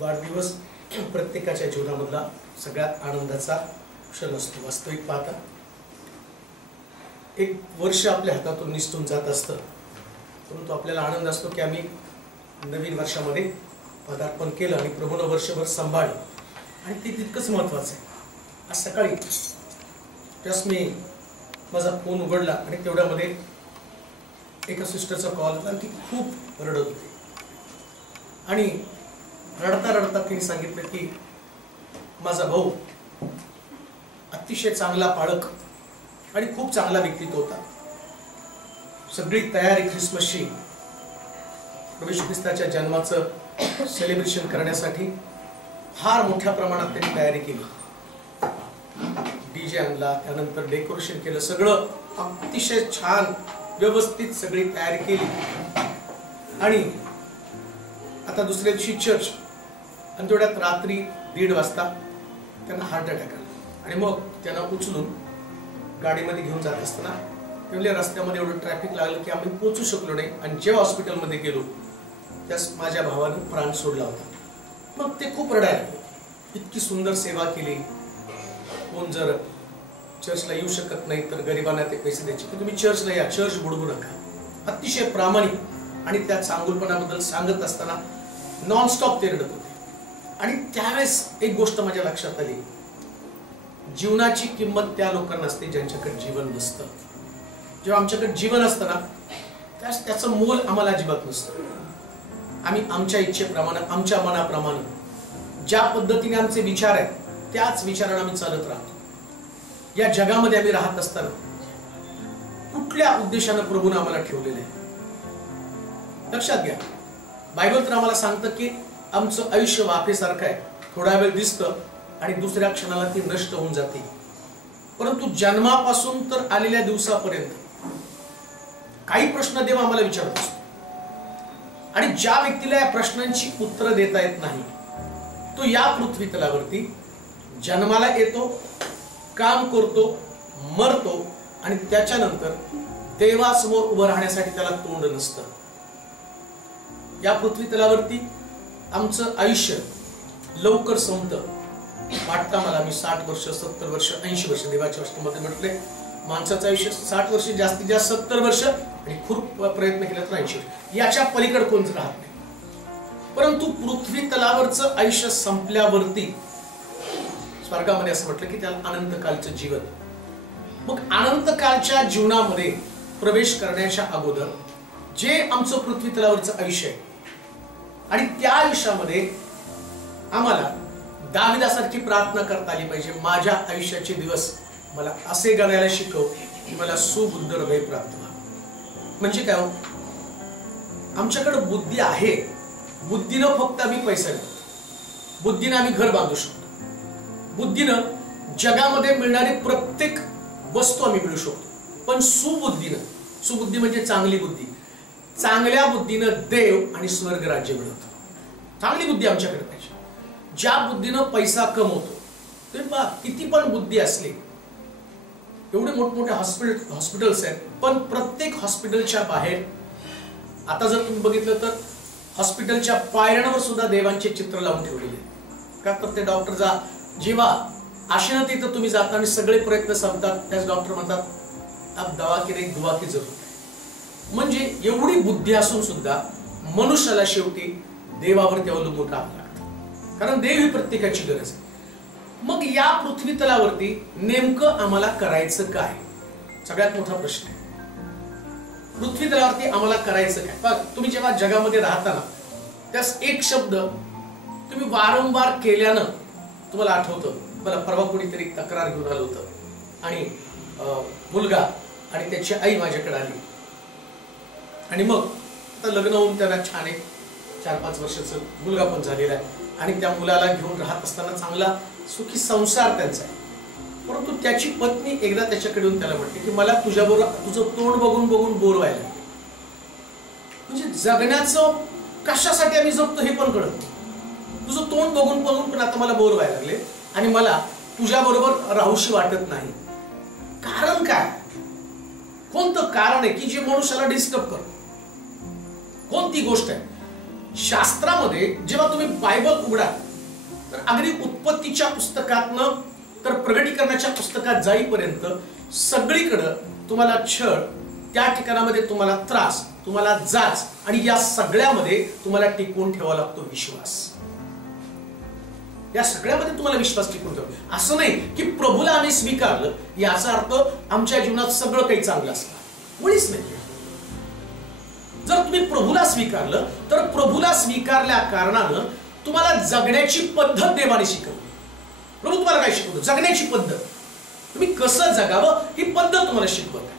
वाढदिवस प्रत्येकाच्या जीवनामधला सगळ्यात आनंदाचा क्षण असतो. वास्तविक पाहता एक वर्ष आपल्या हातातून निसटून जात असतं, परंतु आपल्याला आनंद असतो की आम्ही नवीन वर्षामध्ये पदार्पण केलं आणि प्रभूनं वर्षभर सांभाळलं, आणि ते तितकंच महत्त्वाचं आहे. आज सकाळी जस्ट मी माझा फोन उघडला आणि तेवढ्यामध्ये एका सिस्टरचा कॉल आला. ती खूप रडत होती आणि रडता रडता तिने सांगितलं की माझा भाऊ अतिशय चांगला पाळक आणि खूप चांगला व्यक्तित्व होता. सगळी तयारी ख्रिसमसची, प्रभू येशू ख्रिस्ताच्या जन्माचं सेलिब्रेशन करण्यासाठी फार मोठ्या प्रमाणात त्यांनी तयारी केली. डीजे आणला, त्यानंतर डेकोरेशन केलं, सगळं अतिशय छान व्यवस्थित सगळी तयारी केली. आणि आता दुसऱ्या दिवशी चर्च, आणि तेवढ्यात रात्री 1:30 वाजता त्यांना हार्ट अटॅक आला. आणि मग त्यांना उचलून गाडीमध्ये घेऊन जात असताना म्हणजे रस्त्यामध्ये एवढं ट्रॅफिक लागलं की आम्ही पोहोचू शकलो नाही. आणि जेव्हा हॉस्पिटलमध्ये गेलो त्यास माझ्या भावानं प्राण सोडला होता. मग ते खूप रडायला, इतकी सुंदर सेवा केली. कोण जर चर्चला येऊ शकत नाही तर गरिबांना ते पैसे द्यायचे की तुम्ही चर्चला या, चर्च बुडवू नका. अतिशय प्रामाणिक आणि त्या चांगुलपणाबद्दल सांगत असताना नॉनस्टॉप ते रडत होते. आणि त्यावेळेस एक गोष्ट माझ्या लक्षात आली, जीवनाची किंमत त्या लोकांना असते ज्यांच्याकडे जीवन नसतं. जेव्हा आमच्याकडे जीवन असतं ना, त्याचं मोल आम्हाला अजिबात नसतं. आम्ही आमच्या इच्छेप्रमाणे, आमच्या मनाप्रमाणे, ज्या पद्धतीने आमचे विचार आहेत त्याच विचाराने आम्ही चालत राहतो. या जगामध्ये आम्ही राहत असताना कुठल्या उद्देशाने प्रभूने आम्हाला ठेवलेले आहे लक्षात घ्या. बायबल तर आम्हाला सांगतं की आमचं आयुष्य वाफेसारखं आहे, थोडा वेळ दिसतं आणि दुसऱ्या क्षणाला ती नष्ट होऊन जाते. परंतु जन्मापासून तर आलेल्या दिवसापर्यंत काही प्रश्न देव आम्हाला विचारत असतो, आणि ज्या व्यक्तीला या प्रश्नांची उत्तरं देता येत नाही तो या पृथ्वी तलावरती जन्माला येतो, काम करतो, मरतो, आणि त्याच्यानंतर देवासमोर उभं राहण्यासाठी त्याला तोंड नसतं. या पृथ्वी तलावरती आमचं आयुष्य लवकर संपतं. वाटतं मला, मी 60 वर्ष, 70 वर्ष, 80 वर्ष, देवाच्या वास्तवामध्ये म्हटले माणसाचं आयुष्य 60 वर्ष, जास्तीत जास्त 70 वर्ष, आणि खूप प्रयत्न केला तर 80 वर्ष, याच्या पलीकडे कोणच राहत नाही. परंतु पृथ्वी तलावरचं आयुष्य संपल्यावरती स्वर्गामध्ये असं म्हटलं की त्याला अनंतकालचं जीवन. मग अनंतकालच्या जीवनामध्ये प्रवेश करण्याच्या अगोदर जे आमचं पृथ्वी तलावरचं आयुष्य आहे, आणि त्या आयुष्यामध्ये आम्हाला दाविदासारखी प्रार्थना करता आली पाहिजे, माझ्या आयुष्याचे दिवस मला असे गणायला शिकव की मला सुबुद्ध हृदय प्राप्त व्हावं. म्हणजे काय हो, आमच्याकडे बुद्धी आहे, बुद्धीनं फक्त आम्ही पैसा घेतो, बुद्धीनं आम्ही घर बांधू शकतो, बुद्धीनं जगामध्ये मिळणारी प्रत्येक वस्तू आम्ही मिळू शकतो. पण सुबुद्धीनं, सुबुद्धी म्हणजे चांगली बुद्धी, चांगल्या बुद्धीनं देव आणि स्वर्ग राज्य मिळवतो. चांगली बुद्धी आमच्याकडे पाहिजे. ज्या बुद्धीनं पैसा कमवतो, तुम्ही पहा किती पण बुद्धी असली, एवढे मोठमोठे हॉस्पिटल्स आहेत, पण प्रत्येक हॉस्पिटलच्या बाहेर आता जर तुम्ही बघितलं तर हॉस्पिटलच्या पायऱ्यांवर सुद्धा देवांचे चित्र लावून ठेवलेले आहेत. का तर ते डॉक्टर जेव्हा आशेनं तिथं तुम्ही जाता आणि सगळे प्रयत्न संपतात, त्याच डॉक्टर म्हणतात अब दवा की नाही दुआ की जरूर. म्हणजे एवढी बुद्धी असून सुद्धा मनुष्याला शेवटी देवावरती अवलंबून राहावं लागतं, कारण देव ही प्रत्येकाची गरज आहे. मग या पृथ्वी तलावरती नेमकं आम्हाला करायचं काय, सगळ्यात मोठा प्रश्न आहे. पृथ्वी तलावरती आम्हाला करायचं काय? बघ, तुम्ही जेव्हा जगामध्ये राहताना त्यास एक शब्द तुम्ही वारंवार केल्यानं तुम्हाला आठवतं. मला परवा कोणीतरी तक्रार घेऊन आलं होतं, आणि मुलगा आणि त्याची आई माझ्याकडे आली, आणि मग आता लग्न होऊन त्यांना छान एक 4-5 वर्षाचा मुलगा पण झालेला आहे, आणि त्या मुलाला घेऊन राहत असताना चांगला सुखी संसार त्यांचा आहे. परंतु त्याची पत्नी एकदा त्याच्याकडे येऊन त्याला म्हणते की मला तुझ्याबरोबर तुझं तोंड बघून बघून बोर व्हायला लागलं. म्हणजे जगण्याचं कशासाठी आम्ही जगतो हे पण कळत नाही. तुझं तोंड बघून बघून पण आता मला बोर व्हायला लागले आणि मला तुझ्या बरोबर राहूशी वाटत नाही. कारण काय? कोणतं कारण आहे की जे मनुष्याला डिस्टर्ब करतं? कोणती गोष्ट आहे? शास्त्रामध्ये जेव्हा तुम्ही बायबल उघडा तर अगदी उत्पत्तीच्या पुस्तकातनं तर प्रगटीकरणाच्या पुस्तकात जाईपर्यंत सगळीकडे तुम्हाला छळ, त्या ठिकाणामध्ये तुम्हाला त्रास, तुम्हाला जाच, आणि या सगळ्यामध्ये तुम्हाला टिकवून ठेवावा लागतो विश्वास. या सगळ्यामध्ये तुम्हाला विश्वास टिकवून ठेवा. असं नाही की प्रभूला आम्ही स्वीकारलं याचा अर्थ आमच्या जीवनात सगळं काही चांगलं असणार, मुळीच नाही. जर तुम्ही प्रभूला स्वीकारलं तर प्रभूला स्वीकारल्या कारणानं तुम्हाला जगण्याची पद्धत देवाने शिकवली. प्रभू तुम्हाला काय शिकवतो? जगण्याची पद्धत. तुम्ही कसं जगावं ही पद्धत तुम्हाला शिकवत आहे.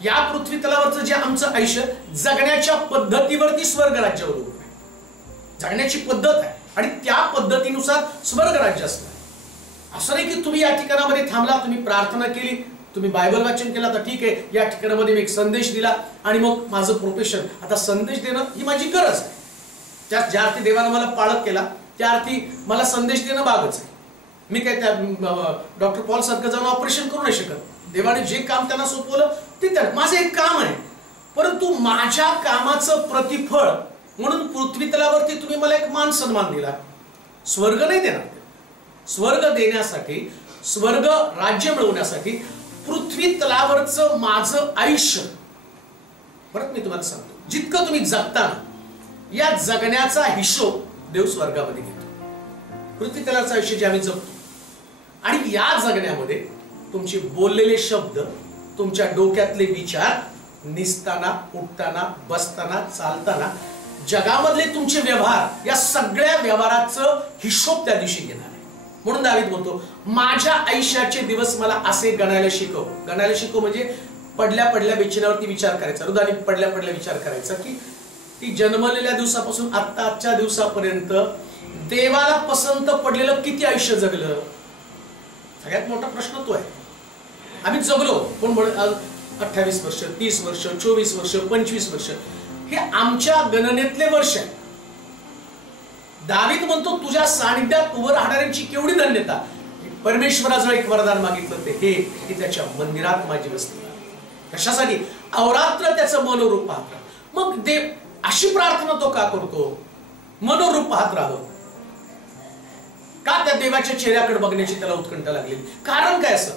या पृथ्वी तलावरचं जे आमचं आयुष्य जगण्याच्या पद्धतीवरती स्वर्ग राज्यावर उभं आहे. जगण्याची पद्धत आहे आणि त्या पद्धतीनुसार स्वर्ग राज्य असणार. असं नाही की तुम्ही या ठिकाणामध्ये थांबला, तुम्ही प्रार्थना केली, तुम्ही बायबल वाचन केला तर ठीक आहे, या ठिकाणामध्ये मी एक संदेश दिला आणि मग माझं प्रोफेशन. आता संदेश देणं ही माझी गरज आहे. ज्या अर्थी देवानं मला पाळत केला त्या अर्थी मला संदेश देणं भागच आहे. मी काय त्या डॉक्टर पॉल सारखं जाऊन ऑपरेशन करू नाही शकत. देवाने जे काम त्यांना सोपवलं ते माझं एक काम आहे. परंतु माझ्या कामाचं प्रतिफळ म्हणून पृथ्वी तलावरती तुम्ही मला एक मान सन्मान दिला. स्वर्ग नाही देणार. स्वर्ग देण्यासाठी, स्वर्ग राज्य मिळवण्यासाठी पृथ्वी तलावरचं माझं आयुष्य, परत मी तुम्हाला सांगतो, जितकं तुम्ही जगताना या जगण्याचा हिशोब देव स्वर्गामध्ये घेतो. पृथ्वी तलावरचं आयुष्य जे आम्ही जगतो आणि या जगण्यामध्ये तुमचे बोललेले शब्द, तुमच्या डोक्यातले विचार, निसताना, उठताना, बसताना, चालताना, जगामधले तुमचे व्यवहार, या सगळ्या व्यवहाराचं हिशोब त्या दिवशी घेणार आहे. म्हणून दावीद म्हणतो माझ्या आयुष्याचे दिवस मला असे गणायला शिकव. गणायला शिकव म्हणजे पडल्या पडल्या बिछाण्यावरती विचार करायचा, हृदयाने पडल्या पडल्या विचार करायचा की ती जन्मलेल्या दिवसापासून आजच्या दिवसापर्यंत देवाला पसंत पडलेलं किती आयुष्य जगलं. सगळ्यात मोठा प्रश्न तो आहे. आम्ही जगलो पण 28 वर्ष, 30 वर्ष, 24 वर्ष, 25 वर्ष हे आमच्या गणनेतले वर्ष आहे. दावीद म्हणतो तुझ्या सानिध्यात उभं राहणाऱ्यांची केवढी धन्यता. परमेश्वराजवळ एक वरदान मागितलं ते हे की त्याच्या मंदिरात माझी वस्ती. कशासाठी? अवरात्र त्याचं मनोरूप पाहत राहा. मग देव अशी प्रार्थना तो का करतो? मनोरूप पाहत राहावं. का त्या देवाच्या चेहऱ्याकडे बघण्याची त्याला उत्कंठा लागली? कारण काय असं?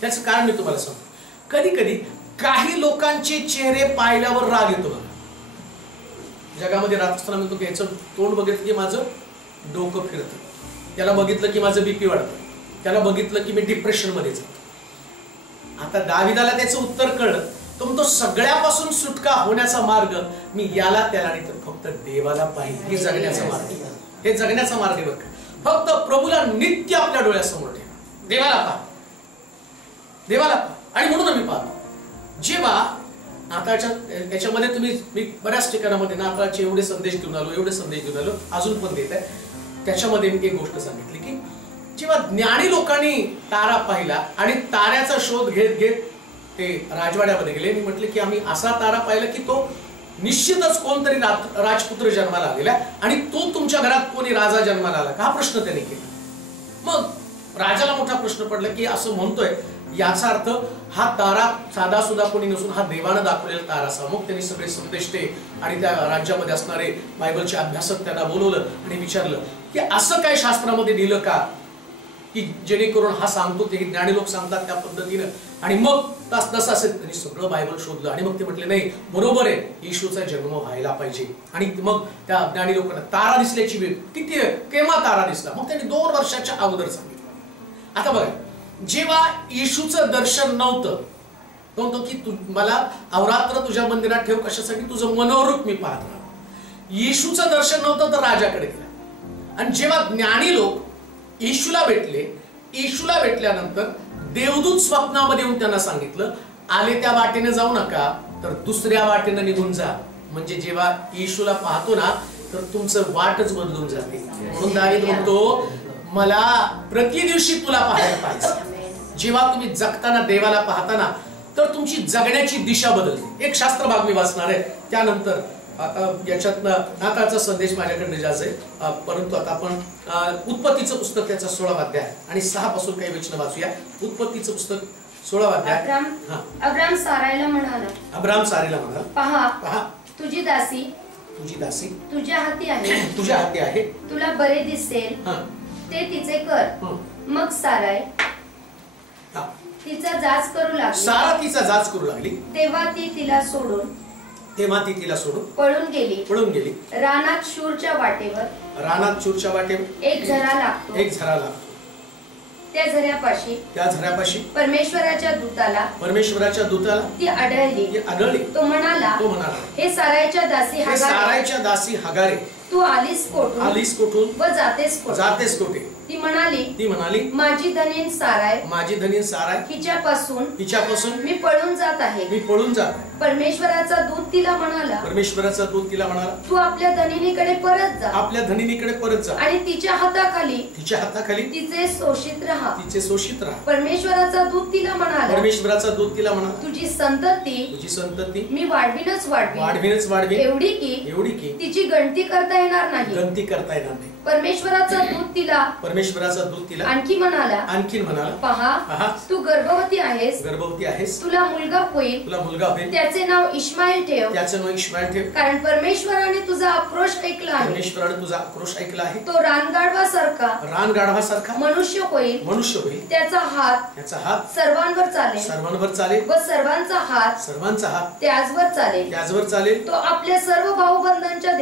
त्याचं कारण मी तुम्हाला सांगतो. कधी कधी काही लोकांचे चेहरे पाहिल्यावर राग येतो. जगामध्ये राहत असताना म्हणतो की याचं तोंड बघितलं की माझं डोकं फिरतं, त्याला बघितलं की माझं बीपी वाढतं, त्याला बघितलं की मी डिप्रेशन मध्ये जातो. आता दाविदाला त्याचं उत्तर कळलं. तो म्हणतो सगळ्यापासून सुटका होण्याचा मार्ग मी याला त्याला नाही तर फक्त देवाला पाहिजे. हे जगण्याचा मार्ग, हे जगण्याचा मार्ग बघ. फक्त प्रभूला नित्य आपल्या डोळ्यासमोर ठेवा. देवाला पहा, देवाला पहा. आणि म्हणून आम्ही पाहतो जेव्हा नाताळच्या याच्यामध्ये मी बऱ्याच ठिकाणामध्ये नाताळचे एवढे संदेश घेऊन आलो, एवढे संदेश घेऊन आलो, अजून पण देत आहे. त्याच्यामध्ये मी एक गोष्ट सांगितली की जेव्हा ज्ञानी लोकांनी तारा पाहिला आणि ताऱ्याचा शोध घेत घेत ते राजवाड्यामध्ये गेले. मी म्हटले की आम्ही असा तारा पाहिला की तो निश्चितच कोणतरी राजपुत्र जन्माला आलेला आणि तो तुमच्या घरात कोणी राजा जन्माला आला का? हा प्रश्न त्याने केला. मग राजाला मोठा प्रश्न पडला की असं म्हणतोय याचा अर्थ हा तारा साधा सुद्धा कोणी नसून हा देवानं दाखवलेला तारा असा. मग त्यांनी सगळे संदेष्टे आणि त्या राज्यामध्ये असणारे बायबलचे अभ्यासक त्यांना बोलवलं आणि विचारलं की असं काय शास्त्रामध्ये दिलं का की जेणेकरून हा सांगतो ते ज्ञानी लोक सांगतात त्या पद्धतीनं. आणि मग तसं असेल त्यांनी सगळं बायबल शोधलं आणि मग ते म्हटले नाही बरोबर आहे, येशूचा जन्म व्हायला पाहिजे. आणि मग त्या ज्ञानी लोकांना तारा दिसल्याची वेळ किती, केव्हा तारा दिसला? मग त्यांनी 2 वर्षाच्या अगोदर सांगितलं. आता बघा, जेव्हा येशूचं दर्शन नव्हतं तो म्हणतो की तू मला अवरात्र तुझ्या मंदिरात ठेव. कशासाठी? तुझं मनोरूप मी पाहत राहा. येशूचं दर्शन नव्हतं तर राजाकडे गेला. आणि जेव्हा ज्ञानी लोक येशूला भेटले, येशूला भेटल्यानंतर देवदूत स्वप्नामध्ये येऊन त्यांना सांगितलं आले त्या वाटेने जाऊ नका तर दुसऱ्या वाटेने निघून जा. म्हणजे जेव्हा येशूला पाहतो ना तर तुमचं वाटच बदलून जाते. म्हणून दावीद म्हणतो मला प्रति दिवशी तुला पाहायला पाहिजे. जेव्हा तुम्ही जगताना देवाला पाहताना तर तुमची जगण्याची दिशा बदलते. एक शास्त्र भाग मी वाचणार आहे, त्यानंतर आता याच्यातनं नाताळचा संदेश माझ्याकडे जायचा आहे, परंतु आता आपण उत्पत्तीचं पुस्तक त्याचा 16वा अध्याय आणि 6 पासून काही वचन वाचूया. उत्पत्तीचं पुस्तक 16वा अध्याय. अब्राम सारायला म्हणाला, अब्राम सारेला म्हणाला, पहा तुझी दासी तुझ्या हाती आहे, तुझ्या हाती आहे, तुला बरे दिसेल ते तिचे कर. मग साराय तिचा जाच करू लागली. सारा तिचा जाच करू लागली. तेव्हा ती तिला सोडून पळून गेली. रानात शूरच्या वाटेवर एक झरा लागतो. त्या झऱ्यापाशी परमेश्वराच्या दूताला ती आढळली. तो म्हणाला, हे सारायच्या दासी हगारे, तू आलीस कोठून व जातेस कोठे? ती म्हणाली, माझी धनीन साराय हिच्यापासून मी पळून जात आहे. परमेश्वराचा दूत तिला म्हणाला, तू आपल्या धनिनीकडे परत जा आणि तिच्या हाताखाली तिचे शोषित राहा. परमेश्वराचा दूत तिला म्हणाला, तुझी संतती मी वाढवीनच वाढवीन, एवढी की तिची गणती करता येणार नाही. परमेश्वराचा दूत तिला आणखी म्हणाला, पहा तू गर्भवती आहेस, तुला मुलगा होईल, त्याचे नाव इश्माएल ठेव, कारण परमेश्वराने तुझा आक्रोश ऐकला आहे. तो रानगाढवासारखा मनुष्य होईल, त्याचा हात सर्वांवर चालेल व सर्वांचा हात त्याचवर चालेल. तो आपल्या सर्व भाऊबंदांच्या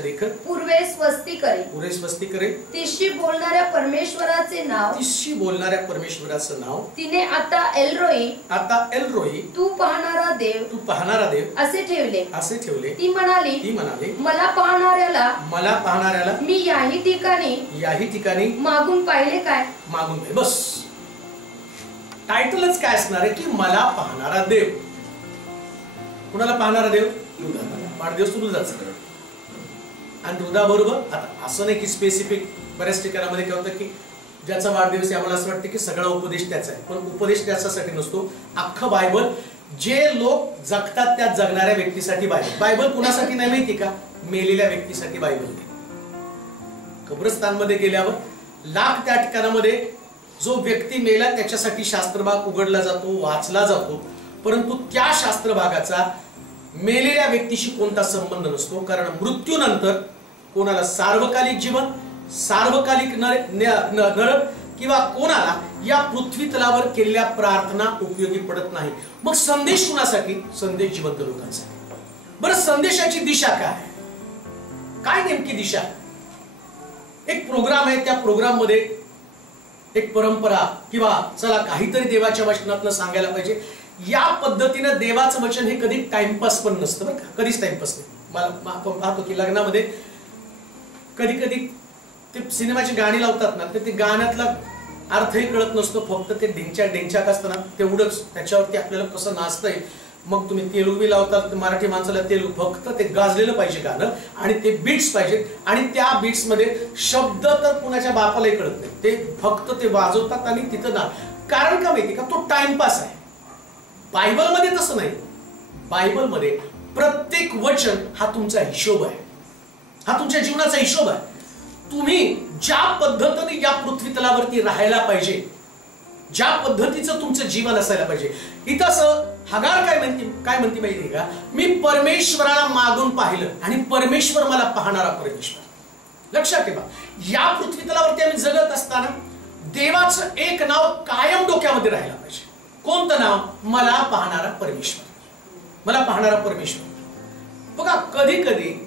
देखत पुरेस वस्ती करेल. तिशी बोलणाऱ्या परमेश्वराचे नाव तिने आता एलरोई, तू पाहणारा देव असे ठेवले. ती म्हणाली, मला पाहणाऱ्याला मी याही ठिकाणी मागून पाहिले काय? बस टायटलच काय असणार आहे की मला पाहणारा देव. कुणाला पाहणारा देव? वाढदिवस तुझाच. आणि हृदाबरोबर आता असं नाही की स्पेसिफिक, बऱ्याच ठिकाणामध्ये काय होतं की ज्याचा वाढदिवस आहे आम्हाला असं वाटतं की सगळा उपदेश त्याचा आहे, पण उपदेश त्याच्यासाठी नसतो. अख्खं बायबल जे लोक जगतात त्या जगणाऱ्या व्यक्तीसाठी बायबल कुणासाठी नाही माहिती का? मेलेल्या व्यक्तीसाठी बायबल. कब्रस्तानमध्ये गेल्यावर लाख त्या ठिकाणामध्ये जो व्यक्ती मेला त्याच्यासाठी शास्त्रभाग उघडला जातो, वाचला जातो, परंतु त्या शास्त्रभागाचा मेलेल्या व्यक्तीशी कोणता संबंध नसतो. कारण मृत्यूनंतर कोणाला सार्वकालिक जीवन, सार्वकालिक नरक किंवा कोणाला या पृथ्वी तलावर केलेल्या प्रार्थना उपयोगी पडत नाही. मग संदेश कुणासाठी? संदेश जिवंत लोकांसाठी. बरं, संदेशाची दिशा काय नेमकी दिशा? एक प्रोग्राम आहे, त्या प्रोग्राम मध्ये एक परंपरा किंवा चला काहीतरी देवाच्या वचनातनं सांगायला पाहिजे या पद्धतीनं देवाचं वचन हे कधी टाइमपास पण नसतं बरं का, कधीच टाइमपास नाही. मला आपण पाहतो की लग्नामध्ये कधी कधी ते सिनेमाची गाणी लावतात ना, तर ते गाण्यातला अर्थही कळत नसतो, फक्त ते डेंच्याक असताना तेवढंच त्याच्यावरती आपल्याला कसं नाचता येईल. मग तुम्ही तेलुगू लावतात, मराठी माणसाला तेलुगू, फक्त ते गाजलेलं पाहिजे गाणं आणि ते बीट्स पाहिजेत आणि त्या बीट्स मध्ये शब्द तर कुणाच्या बापालाही कळत नाही, ते फक्त ते वाजवतात आणि तिथं ना. कारण का माहिती का? तो टाइमपास आहे. बायबलमध्ये तसं नाही. बायबलमध्ये प्रत्येक वचन हा तुमचा हिशोब आहे, हा तुमच्या जीवनाचा हिशोब आहे. तुम्ही ज्या पद्धतीने या पृथ्वी तलावरती राहायला पाहिजे, ज्या पद्धतीचं तुमचं जीवन असायला पाहिजे. इथं हगार काय म्हणते माहिती का? मी परमेश्वराला मागून पाहिलं आणि परमेश्वर मला पाहणारा परमेश्वर. लक्षात ठेवा, या पृथ्वी तलावरती आम्ही जगत असताना देवाचं एक नाव कायम डोक्यामध्ये राहायला पाहिजे. कोणतं नाव? मला पाहणारा परमेश्वर. मला पाहणारा परमेश्वर. बघा, कधी कधी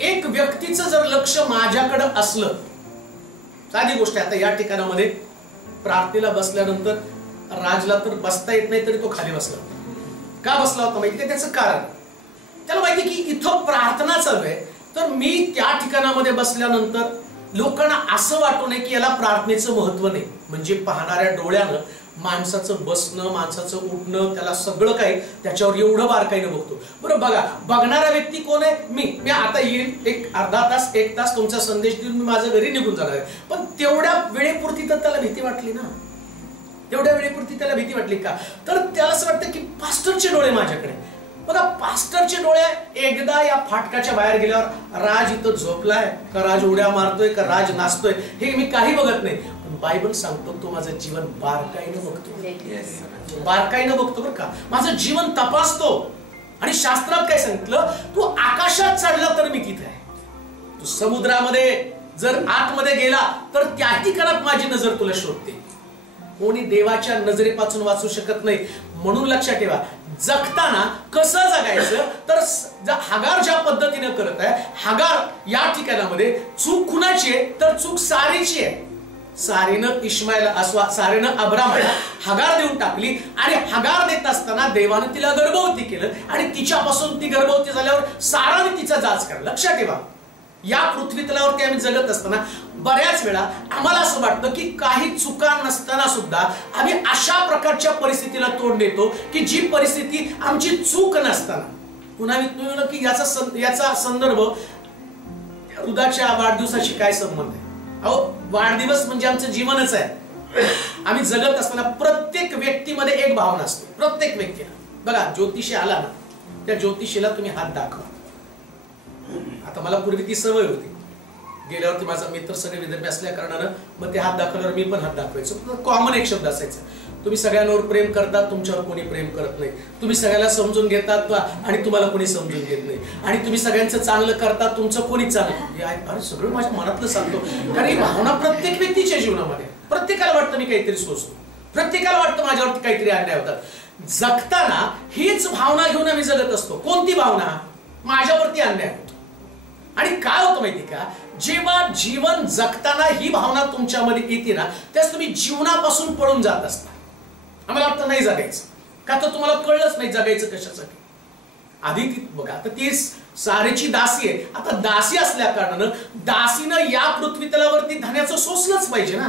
एक व्यक्तीचं जर लक्ष माझ्याकडे असलं, साधी गोष्ट आहे, आता या ठिकाणामध्ये प्रार्थनेला बसल्यानंतर राजला तर बसता येत नाही तरी तो खाली बसला. का बसला होता माहिती का? त्याचं कारण त्याला माहिती की इथं प्रार्थना चालू आहे, तर मी त्या ठिकाणामध्ये बसल्यानंतर लोकांना असं वाटू नये की याला प्रार्थनेचं महत्व नाही. म्हणजे पाहणाऱ्या डोळ्यानं माणसाचं बसणं, माणसाचं उठणं, त्याला सगळं काही त्याच्यावर एवढं बारकाईनं बघतो. बरं बघा, बघणारा व्यक्ती कोण आहे? मी आता येईल, एक अर्धा तास, एक तास तुमचा संदेश देऊन मी माझ्या घरी निघून जाणार आहे, पण तेवढ्या वेळेपुरती तर त्याला भीती वाटली ना. तेवढ्या वेळेपुरती त्याला भीती वाटली का? तर त्याला असं वाटतं की पास्टरचे डोळे माझ्याकडे. बघा, पास्टरचे डोळे एकदा या फाटकाच्या बाहेर गेल्यावर राज इथं झोपलाय का, राज उड्या मारतोय का, राज नाचतोय, हे मी काही बघत नाही. पण बायबल सांगतो तो माझं जीवन बारकाईनं बघतो, बारकाईनं बघतो बरं का, माझं जीवन तपासतो. आणि शास्त्रात काय सांगितलं, तू आकाशात चढला तर मी तिथे आहे, तू समुद्रामध्ये जर आतमध्ये गेला तर त्या ठिकाणात माझी नजर तुला शोधते. कोणी देवाच्या नजरेपासून वाचू शकत नाही. म्हणून लक्षात ठेवा, जगताना कसं जगायचं, तर हगार ज्या पद्धतीने करत आहे, हगार या ठिकाणामध्ये चूक कुणाची आहे, तर चूक सारेची आहे. सारेनं अब्रामाला हगार देऊन टाकली आणि हगार देत असताना देवानं तिला गर्भवती केलं आणि तिच्यापासून ती गर्भवती झाल्यावर साराने तिचा जाच करा. लक्षात ठेवा, या पृथ्वी तलावरती आम्ही जगत असताना बऱ्याच वेळा आम्हाला असं वाटतं की काही चुका नसताना सुद्धा आम्ही अशा प्रकारच्या परिस्थितीला तोंड देतो की जी परिस्थिती आमची चूक नसताना. पुन्हा मी की याचा संदर्भ उद्याच्या वाढदिवसाशी काय संबंध आहे? अहो, वाढदिवस म्हणजे आमचं जीवनच आहे. आम्ही जगत असताना प्रत्येक व्यक्तीमध्ये एक भावना असते, प्रत्येक व्यक्तीला. बघा, ज्योतिषी आला ना, त्या ज्योतिषीला तुम्ही हात दाखवा. आता मला पूर्वी ती सवय होती, गेल्यावरती माझा मित्र सगळे विद्यार्थी असल्या कारणानं मग ते हात दाखवल्यावर मी पण हात दाखवायचो. कॉमन एक शब्द असायचा, तुम्ही सगळ्यांवर प्रेम करता, तुमच्यावर कोणी प्रेम करत नाही. तुम्ही सगळ्याला समजून घेतात आणि तुम्हाला कोणी समजून घेत नाही. आणि तुम्ही सगळ्यांचं चांगलं करता, तुमचं कोणी चांगलं. अरे, सगळं माझ्या मनातलं सांगतो, कारण ही भावना प्रत्येक व्यक्तीच्या जीवनामध्ये, प्रत्येकाला वाटतं मी काहीतरी सोचतो, प्रत्येकाला वाटतं माझ्यावरती काहीतरी अन्याय होतात. जगताना हीच भावना घेऊन आम्ही जगत असतो. कोणती भावना? माझ्यावरती अन्याय होतो. आणि काय होतं माहिती का, जेव्हा जीवन जगताना ही भावना तुमच्यामध्ये येते ना, त्यास तुम्ही जीवनापासून पळून जात असता. आम्हाला वाटतं नाही जगायचं, का तर तुम्हाला कळलंच नाही जगायचं कशासाठी. आधी बघा, आता ती सारेची दासी आहे. आता दासी असल्या कारणानं दासीनं या पृथ्वी तलावरती धन्याचं सोसलंच पाहिजे ना.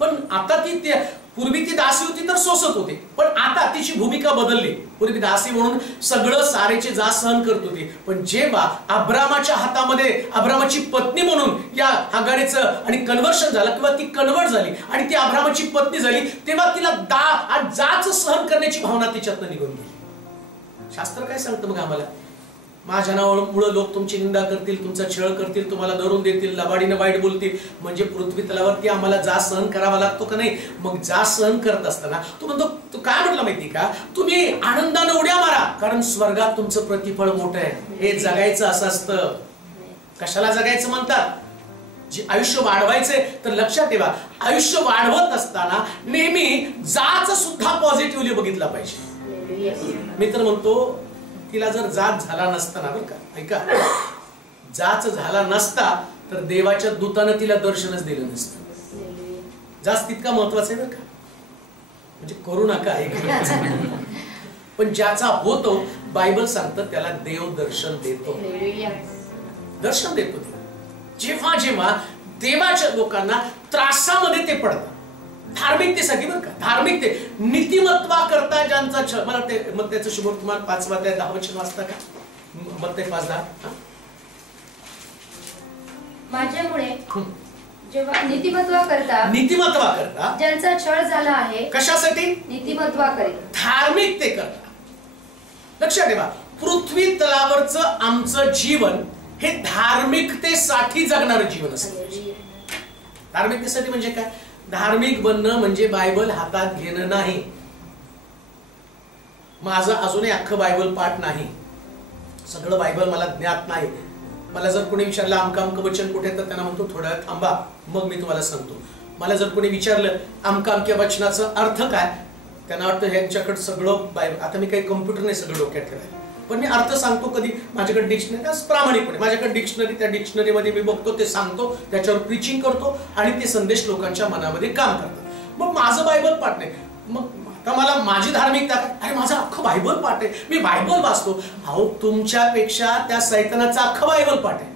पण आता ती पूर्वी ती दासी होती तर सोसत होती, पण आता तिची भूमिका बदलली. पूर्वी दासी म्हणून सगळं सारेचे जा सहन करत होती. पण जेव्हा अब्रामाच्या हातामध्ये अब्रामाची पत्नी म्हणून या हगारेचं आणि कन्व्हर्शन झालं, किंवा ती कन्वर्ट झाली आणि ती अब्रामाची पत्नी झाली, तेव्हा तिला जाच सहन करण्याची भावना तिच्यातनं निघून गेली. शास्त्र काय सांगतं मग आम्हाला? माझ्या नावामुळे लोक तुमची निंदा करतील, तुमचा छळ करतील, तुम्हाला धरून देतील, लबाडीने वाईट बोलतील. म्हणजे पृथ्वी तलावरती आम्हाला जा सहन करावा लागतो का नाही? मग जा सहन करत असताना तू म्हणतो, तू काय म्हटलं माहिती का, तुम्ही आनंदाने उड्या मारा, कारण स्वर्गात तुमचं प्रतिफळ मोठं आहे. हे जगायचं असं असतं. कशाला जगायचं म्हणतात? जे आयुष्य वाढवायचंय तर लक्षात ठेवा, आयुष्य वाढवत असताना नेहमी जाच सुद्धा पॉझिटिव्हली बघितला पाहिजे. मी तर म्हणतो, तिला जर जाच झाला नसता ना, बरं का, ऐका, जाच झाला नसता तर देवाच्या दूतानं तिला दर्शनच दिलं नसतं. जाच तितका महत्वाचा आहे बरं का, म्हणजे करू नका ऐका. पण ज्याचा होतो, बायबल सांगतं त्याला देव दर्शन देतो, दर्शन देतो. जेव्हा जेव्हा देवाच्या लोकांना त्रासामध्ये ते पडतात, धार्मिकतेसाठी बरं का, धार्मिकते नीतिमत्वा करता ज्यांचा मला ते मग त्याचं शुभ तुम्हाला 5 अध्याय 10 वचन वाचता का? मग ते 5:10. माझ्यामुळे जेव्हा नीतिमत्वा करता ज्यांचा छळ झाला आहे. कशासाठी? नीतिमत्वा करीता, धार्मिकते करता. लक्षात ठेवा, पृथ्वी तलावरचं आमचं जीवन हे धार्मिकतेसाठी जगणारं जीवन असतं. धार्मिकतेसाठी म्हणजे काय? धार्मिक बनणं म्हणजे बायबल हातात घेणं नाही. माझं अजूनही अख्खं बायबल पाठ नाही, सगळं बायबल मला ज्ञात नाही. मला जर कोणी विचारलं अमकं वचन कुठे, तर त्यांना म्हणतो थोडा थांबा, मग मी तुम्हाला सांगतो. मला जर कोणी विचारलं अमक्या वचनाचा अर्थ काय, त्यांना वाटतं ह्यांच्याकडे सगळं बायबल. आता मी काही कम्प्युटर नाही सगळं डोक्यात ठेवायला, पण मी अर्थ सांगतो. कधी माझ्याकडे डिक्शनरी, प्रामाणिकपणे माझ्याकडे डिक्शनरी, त्या डिक्शनरीमध्ये मी बघतो, ते सांगतो, त्याच्यावर प्रीचिंग करतो आणि ते संदेश लोकांच्या मनामध्ये काम करतात. मग माझं बायबल पाठ नाही. मग आता मला माझी धार्मिकता काय? अरे माझं अख्खं बायबल पाठ आहे, मी बायबल वाचतो. अहो, तुमच्यापेक्षा त्या सैतानाचा अख्खं बायबल पाठ आहे.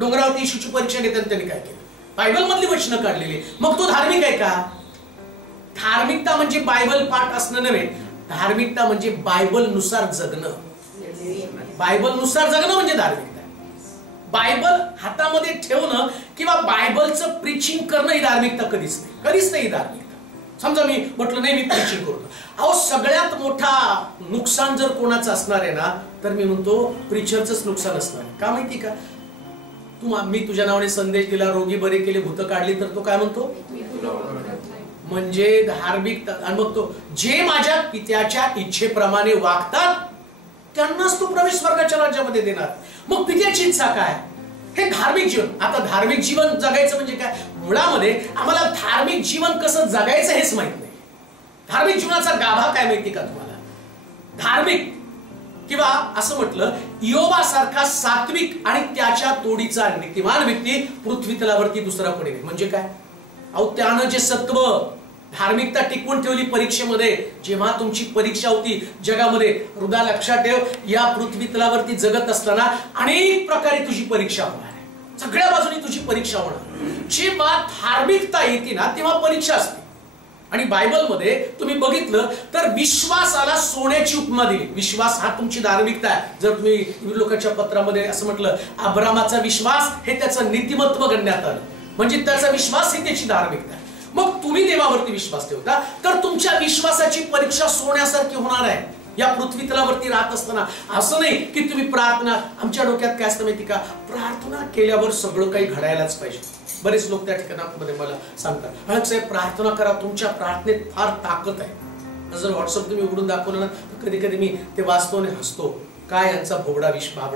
डोंगरावरती येशूची परीक्षा घेताना त्यांनी काय केलं? बायबल मधली वचनं काढलेली. मग तो धार्मिक आहे का? धार्मिकता म्हणजे बायबल पाठ असणं नव्हे, धार्मिकता म्हणजे बायबल नुसार जगणं. बायबल नुसार जगणं म्हणजे धार्मिकता. बायबल हातामध्ये ठेवणं किंवा बायबलचं प्रीचिंग करणं ही धार्मिकता कधीच नाही, कधीच नाही धार्मिकता. समजा मी म्हटलं नाही मी प्रीचिंग करतो, अहो सगळ्यात मोठा नुकसान जर कोणाचं असणार आहे ना तर मी म्हणतो प्रीचरचंच नुकसान असणार आहे. का माहिती का, मी तुझ्या नावाने संदेश दिला, रोगी बरे केले, भूत काढली, तर तो काय म्हणतो म्हणजे धार्मिक. आणि मग तो जे माझ्या पित्याच्या इच्छेप्रमाणे वागतात त्यांनाच तो प्रवेश स्वर्गाच्या राज्यामध्ये देणार. मग पित्याची इच्छा काय, हे धार्मिक जीवन. आता धार्मिक जीवन जगायचं म्हणजे काय, मुळामध्ये आम्हाला धार्मिक जीवन कसं जगायचं हेच माहित नाही. धार्मिक जीवनाचा गाभा काय माहिती का तुम्हाला, धार्मिक किंवा असं म्हटलं इयोबासारखा सात्विक आणि त्याच्या तोडीचा नीतिमान व्यक्ती पृथ्वी तलावरती दुसरा कोणी नाही. म्हणजे काय, अहो त्यानं जे सत्व धार्मिकता टिकवून ठेवली परीक्षेमध्ये. जेव्हा तुमची परीक्षा होती जगामध्ये, हृदय लक्षात ठेव, या पृथ्वी तलावरती जगत असताना अनेक प्रकारे तुझी परीक्षा होणार आहे, सगळ्या बाजूनी तुझी परीक्षा होणार. जेव्हा धार्मिकता येते ना तेव्हा परीक्षा असते. आणि बायबलमध्ये तुम्ही बघितलं तर विश्वासाला सोन्याची उपमा दिली. विश्वास हा तुमची धार्मिकता आहे. जर तुम्ही लोकांच्या पत्रामध्ये असं म्हटलं अब्रामाचा विश्वास हे त्याचं नीतिमत्व गणण्यात आलं, म्हणजे त्याचा विश्वास ही त्याची धार्मिकता आहे. मग तुम्ही देवावरती विश्वास ठेवता तर तुमच्या विश्वासाची परीक्षा सोन्यासारखी होणार आहे या पृथ्वी तलावरती राहत असताना. असं नाही की तुम्ही प्रार्थना, आमच्या डोक्यात काय असतं माहिती का, प्रार्थना केल्यावर सगळं काही घडायलाच पाहिजे. बरेच लोक त्या ठिकाणामध्ये मला सांगतात साहेब प्रार्थना करा, तुमच्या प्रार्थनेत फार ताकद आहे. जर व्हॉट्सअप तुम्ही उघडून दाखवलं ना तर कधी कधी मी ते वाचतो आणि हसतो, काय यांचा भाबडा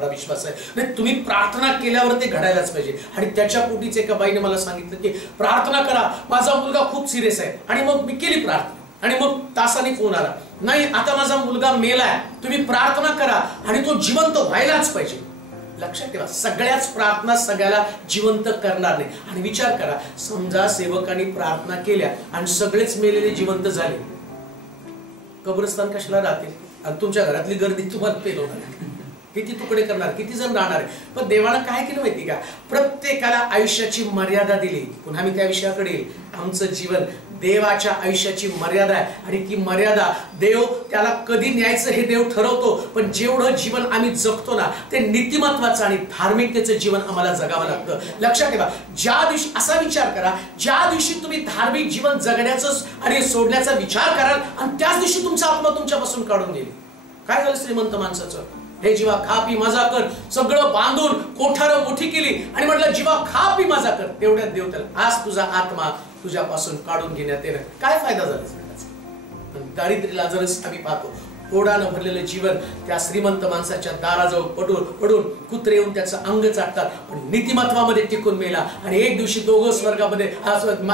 विश्वास आहे. नाही, तुम्ही प्रार्थना केल्यावर ते घडायलाच पाहिजे. आणि त्याच्या पोटीच एका बाईने मला सांगितलं की प्रार्थना करा, माझा मुलगा खूप सिरियस आहे. आणि मग मी केली प्रार्थना आणि मग तासाने फोन आला, नाही आता माझा मुलगा मेलाय, तुम्ही प्रार्थना करा आणि तो जिवंत व्हायलाच पाहिजे. लक्षात ठेवा, सगळ्याच प्रार्थना सगळ्याला जिवंत करणार नाही. आणि विचार करा, समजा सेवकांनी प्रार्थना केल्या आणि सगळेच मेलेले जिवंत झाले, कब्रस्तान कशाला राहतील आणि तुमच्या घरातली गर्दी तुम्हाला पेलवणार, किती तुकडे करणार, किती जण राहणार आहे. पण देवानं काय केलं माहिती का, प्रत्येकाला आयुष्याची मर्यादा दिली. पुन्हा मी त्या विषयाकडे येईल. आमचं जीवन देवाच्या आयुष्याची मर्यादा आहे आणि ती मर्यादा देव त्याला कधी न्यायचं हे देव ठरवतो. पण जेवढं जीवन आम्ही जगतो ना ते नीतिमत्वाचं आणि धार्मिकतेचं जीवन आम्हाला जगावं लागतं. लक्षात ठेवा, ज्या दिवशी असा विचार करा, ज्या दिवशी तुम्ही धार्मिक जीवन जगण्याचं आणि सोडण्याचा विचार कराल आणि त्याच दिवशी तुमचा आत्मा तुमच्यापासून काढून गेली. काय झालं श्रीमंत माणसाचं, हे जीवा खा पी मजा कर, सगळं बांधून कोठारं मोठी केली आणि म्हटलं जीवा खा पी मजा कर. तेवढ्यात देव त्याला आज तुझा आत्मा तुझ्यापासून काढून घेण्यात येणं काय फायदा झाला. दारिद्र्य लाजरस आम्ही पाहतो, ओढानं भरलेलं जीवन त्या श्रीमंत माणसाच्या दाराजवळ पडून कुत्रे येऊन त्याचं अंग चाटतात, पण नीतिमत्वामध्ये टिकून मेला. आणि एक दिवशी दोघं स्वर्गामध्ये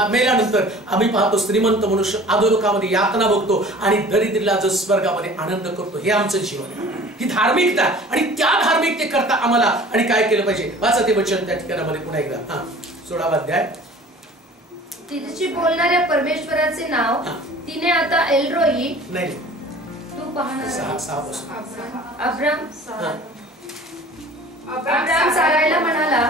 मेल्यानंतर आम्ही पाहतो श्रीमंत मनुष्य अधोलोकामध्ये यातना भोगतो आणि दरिद्र्य लाजर स्वर्गामध्ये आनंद करतो. हे आमचं जीवन आहे, ही धार्मिकता. आणि त्या धार्मिकतेकरता आम्हाला आणि काय केलं पाहिजे, वाचा ते वचन त्या ठिकाणामध्ये पुन्हा एकदा. 16वा अध्याय. तिच्याशी बोलणाऱ्या परमेश्वराचे नाव तिने आता एल्रोई नाही तू पाहणार. अब्राम सारायला म्हणाला,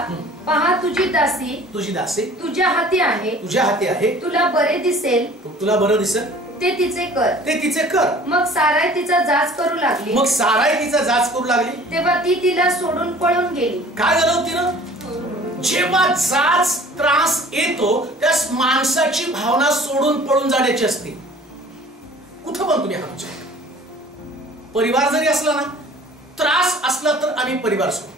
पहा तुझी दासी तुझ्या हाती आहे, तुला बरे दिसेल ते तिचे कर. मग साराय तिचा जाच करू लागली. तेव्हा ती तिला सोडून पळून गेली. काय झालं तिनं, जेव्हा जाच त्रास येतो त्या माणसाची भावना सोडून पळून जाण्याची असते. कुठं पण तुम्ही आमच्या परिवार जरी असला ना, त्रास असला तर आम्ही परिवार सोडतो.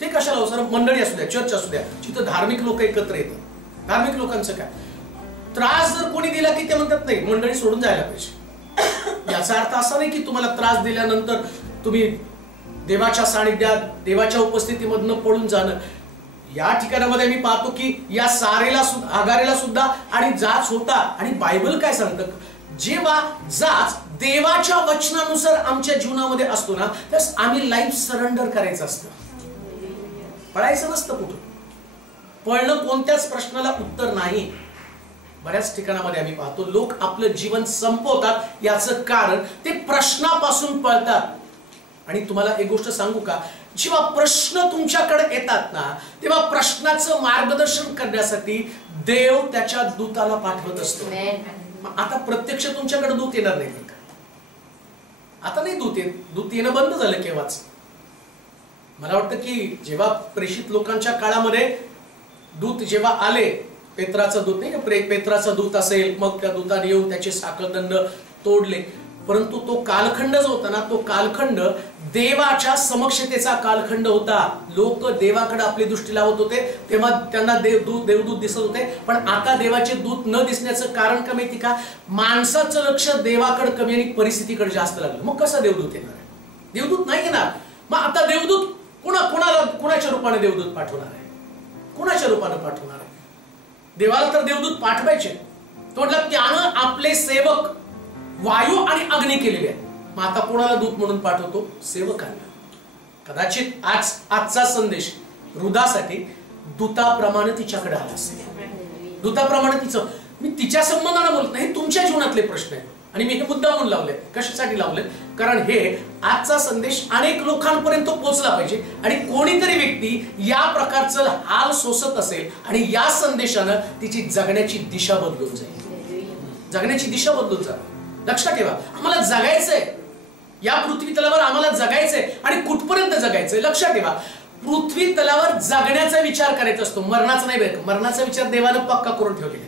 ते कशाला सर, मंडळी असू द्या, चर्च असू द्या, जिथं धार्मिक लोक एकत्र येतात. धार्मिक लोकांचं काय, त्रास जर कोणी दिला की ते म्हणतात नाही मंडळी सोडून जायला पाहिजे. याचा अर्थ असा नाही की तुम्हाला त्रास दिल्यानंतर तुम्ही देवाच्या सानिध्यात देवाच्या उपस्थितीमधनं पळून जाणं. या ठिकाणामध्ये मी पाहतो की या सारेला सुद्धा, आगारेला सुद्धा आणि जाच होता. आणि बायबल काय सांगतं, जेव्हा जाच देवाच्या वचनानुसार आमच्या जीवनामध्ये असतो ना, त्यास आम्ही लाईफ सरेंडर करायचं असतं, पळायचं नसतं. कुठं पळणं कोणत्याच प्रश्नाला उत्तर नाही. बऱ्याच ठिकाणामध्ये आम्ही पाहतो लोक आपलं जीवन संपवतात, याचं कारण ते प्रश्नापासून पळतात. आणि तुम्हाला एक गोष्ट सांगू का, जेव्हा प्रश्न तुमच्याकडे येतात ना तेव्हा प्रश्नाचं मार्गदर्शन करण्यासाठी देव त्याच्या दूताला पाठवत असतो. आता प्रत्यक्ष तुमच्याकडे दूत येणार नाही का, आता नाही दूत येणं बंद झालं केव्हाच. मला वाटतं की जेव्हा प्रेषित लोकांच्या काळामध्ये दूत जेव्हा आले पेत्राचा दूत नाही, पेत्राचा दूत असेल, मग त्या दूताने येऊन त्याचे साखळदंड तोडले. परंतु तो कालखंड जो होता ना, तो कालखंड देवाच्या समक्षतेचा कालखंड होता. लोक देवाकडे आपली दृष्टी लावत होते, तेव्हा त्यांना देवदूत दिसत होते. पण आता देवाचे दूत न दिसण्याचं कारण का माहिती का? माणसाचं लक्ष देवाकडे कमी आणि परिस्थितीकडे जास्त लागलं. मग कसा देवदूत येणार आहे? देवदूत नाही येणार. मग आता देवदूत कुणाच्या रूपाने देवदूत पाठवणार आहे? कुणाच्या रूपाने पाठवणार आहे? देवाला तर देवदूत पाठवायचे. तो म्हटलं त्यानं आपले सेवक वायू आणि अग्नी केलेले आहे. मग आता कोणाला दूत म्हणून पाठवतो? सेवकांना. कदाचित आजचा संदेश रुदासाठी दूताप्रमाणे तिच्याकडे आला असेल. दूताप्रमाणे तिचं, मी तिच्या संबंधाने बोलत नाही, तुमच्या जीवनातले प्रश्न आहेत. आणि मी हे मुद्दा म्हणून लावले. कशासाठी लावले? कारण हे आजचा संदेश अनेक लोकांपर्यंत पोहोचला पाहिजे. आणि कोणीतरी व्यक्ती या प्रकारचं हाल सोसत असेल आणि या संदेशानं तिची जगण्याची दिशा बदलून जाईल. जगण्याची दिशा बदलून जाईल. लक्षात ठेवा, आम्हाला जगायचंय या पृथ्वी तलावर, आम्हाला जगायचंय. आणि कुठपर्यंत जगायचंय? लक्षात ठेवा, पृथ्वी तलावर जगण्याचा विचार करायचा असतो, मरणाचा नाही. बरं, मरणाचा विचार देवानं पक्का करून ठेवलेला.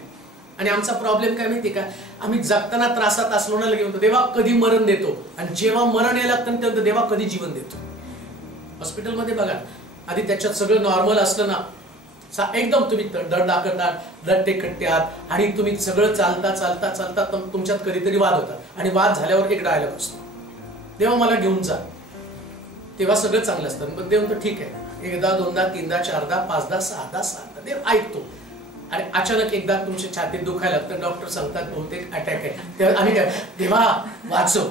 आणि आमचा प्रॉब्लेम काय माहिती का? आम्ही जगताना त्रासात असलो ना, लगे म्हणतो देवा कधी मरण देतो. आणि जेव्हा मरण यायला लागतं तेव्हा देवा कधी जीवन देतो. हॉस्पिटलमध्ये बघा, आधी त्याच्यात सगळं नॉर्मल असलं ना, एकदम तुम्ही दर दाखवतात, दट्टे कट्ट्यात, आणि तुम्ही सगळं चालता चालता चालता तुमच्यात कधीतरी वाद होतात. आणि वाद झाल्यावर एक डायलॉग असतो, देवा मला घेऊन जा. तेव्हा सगळं चांगलं असतं. पण देव म्हणतो ठीक आहे, एकदा, दोनदा, तीनदा, चारदा, पाचदा, सहादा, सातदा. देव ऐकतो. आणि अचानक एकदा तुमच्या छातीत दुखायला लागतं, डॉक्टर सांगतात बहुतेक अटॅक आहे. तेव्हा आम्ही देवा वाचव,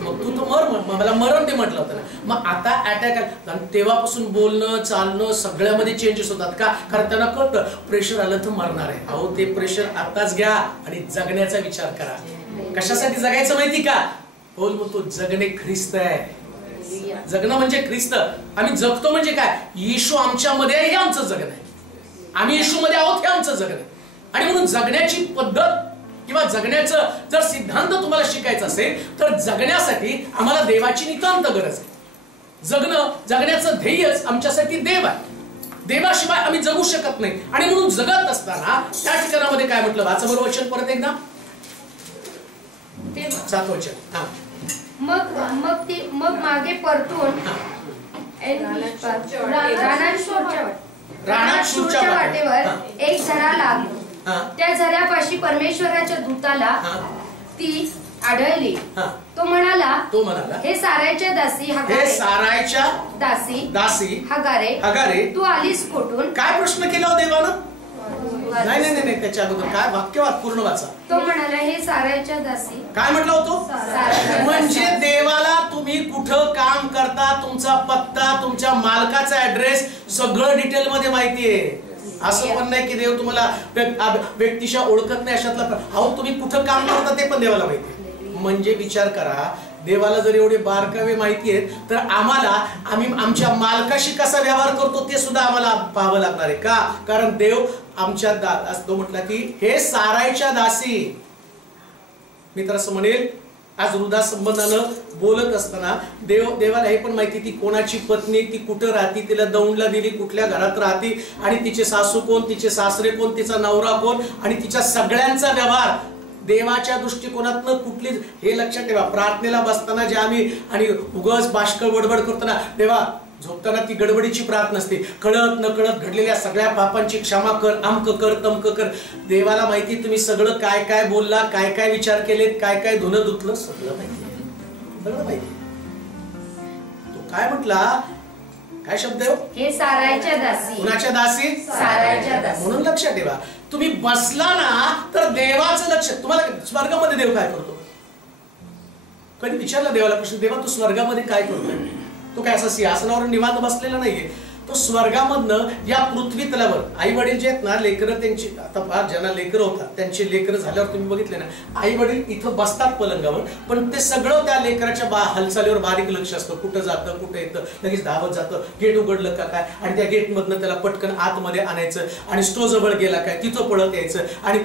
मग तू तो मला मरण ते म्हटलं होतं ना. मग आता अटॅक आला. आणि तेव्हापासून बोलणं चालणं सगळ्यामध्ये चेंजेस होतात. का? कारण त्यांना कळतं प्रेशर आलं तर मरणार आहे. अहो, ते प्रेशर आताच घ्या आणि जगण्याचा विचार करा. कशासाठी जगायचं माहिती का? बोल मग तो जगणे ख्रिस्त आहे. जगणं म्हणजे ख्रिस्त. आम्ही जगतो म्हणजे काय? येशू आमच्यामध्ये आहे, हे आमचं जगणं आहे. आम्ही येशूमध्ये आहोत, हे आमचं जगणं आहे. आणि म्हणून जगण्याची पद्धत किंवा जगण्याचं जर सिद्धांत तुम्हाला शिकायचा असेल तर जगण्यासाठी आम्हाला देवाची नितांत गरज आहे. जगण्याचं ध्येयच आमच्यासाठी देव आहे. देवाशिवाय आम्ही जगू शकत नाही. आणि म्हणून जगत असताना त्या ठिकाणामध्ये काय म्हटलं? वाचा बरोबर वचन परत एकदा, 7 वचन. मग मागे परतून रानाशूरच्या वाटेवर एक झरा लागला. त्या झऱ्यापाशी परमेश्वराच्या दूताला ती आढळली. तो म्हणाला, हे सारायच्या दासी हगारे, तू आलीस कुठून? काय प्रश्न केला हो देवानं? नाही, त्याच्या अगोदर काय वाक्य पूर्ण वाचा. तो म्हणाला, हे सारायच्या दासी. काय म्हटलं होतं? म्हणजे देवाला तुम्ही कुठं काम करता, तुमचा पत्ता, तुमच्या मालकाचा ऍड्रेस सगळं डिटेल मध्ये माहिती आहे. असं पण नाही की देव तुम्हाला व्यक्तिशा ओळखत नाही अशातला. अहो, तुम्ही कुठं काम करता ते पण देवाला माहिती आहे. म्हणजे विचार करा, देवाला जर एवढे बारकावे माहिती आहेत तर आम्ही आमच्या मालकाशी कसा व्यवहार करतो ते सुद्धा आम्हाला पाहावं लागणार आहे. का? कारण देव आमच्या तो म्हटला की हे सारायच्या दासी. मी तर असं म्हणेल, आज हृदय संबंधानं बोलत असताना देवाला हे पण माहिती ती कोणाची पत्नी, ती कुठं राहती, तिला दौंडला दिली, कुठल्या घरात राहती, आणि तिचे सासू कोण, तिचे सासरे कोण, तिचा नवरा कोण, आणि तिच्या सगळ्यांचा व्यवहार देवाच्या दृष्टिकोनातनं कुठली, हे लक्षात ठेवा. प्रार्थनेला बसताना जे आम्ही आणि उगाच बाष्कळ बडबड करतो ना, देवा झोपताना ती गडबडीची प्रार्थना असते. कळत न कळत घडलेल्या सगळ्या पापांची क्षमा कर, अमक कर, तमक कर. देवाला माहिती तुम्ही सगळं काय काय बोलला, काय काय विचार केलेत, काय काय धुणं धुतलं, सगळं माहिती. तो काय म्हटला? काय शब्द आहे? हे सारायच्या दासी. कुणाच्या दासी? सारायच्या दासी. म्हणून लक्षात ठेवा, तुम्ही बसला ना तर देवाचं लक्ष. तुम्हाला स्वर्गामध्ये देव काय करतो? कधी विचारला देवाला प्रश्न, देवा तू स्वर्गामध्ये काय करतोय? तो काय असा सिंहासनावर निवांत बसलेला नाहीये. तो स्वर्गामधनं या पृथ्वी तलावर आई वडील जे आहेत ना, लेकरं त्यांची, आता फार ज्यांना लेकरं होतात त्यांचे लेकरं झाल्यावर तुम्ही बघितले ना, आई वडील इथं बसतात पलंगावर, पण ते सगळं त्या लेकराच्या हालचालीवर बारीक लक्ष असतं. कुठं जातं, कुठं येतं, लगेच धावत जातं, गेट उघडलं का काय, आणि त्या गेट मधनं त्याला पटकन आतमध्ये आणायचं, आणि स्टो जवळ गेला काय तिथं पळत यायचं. आणि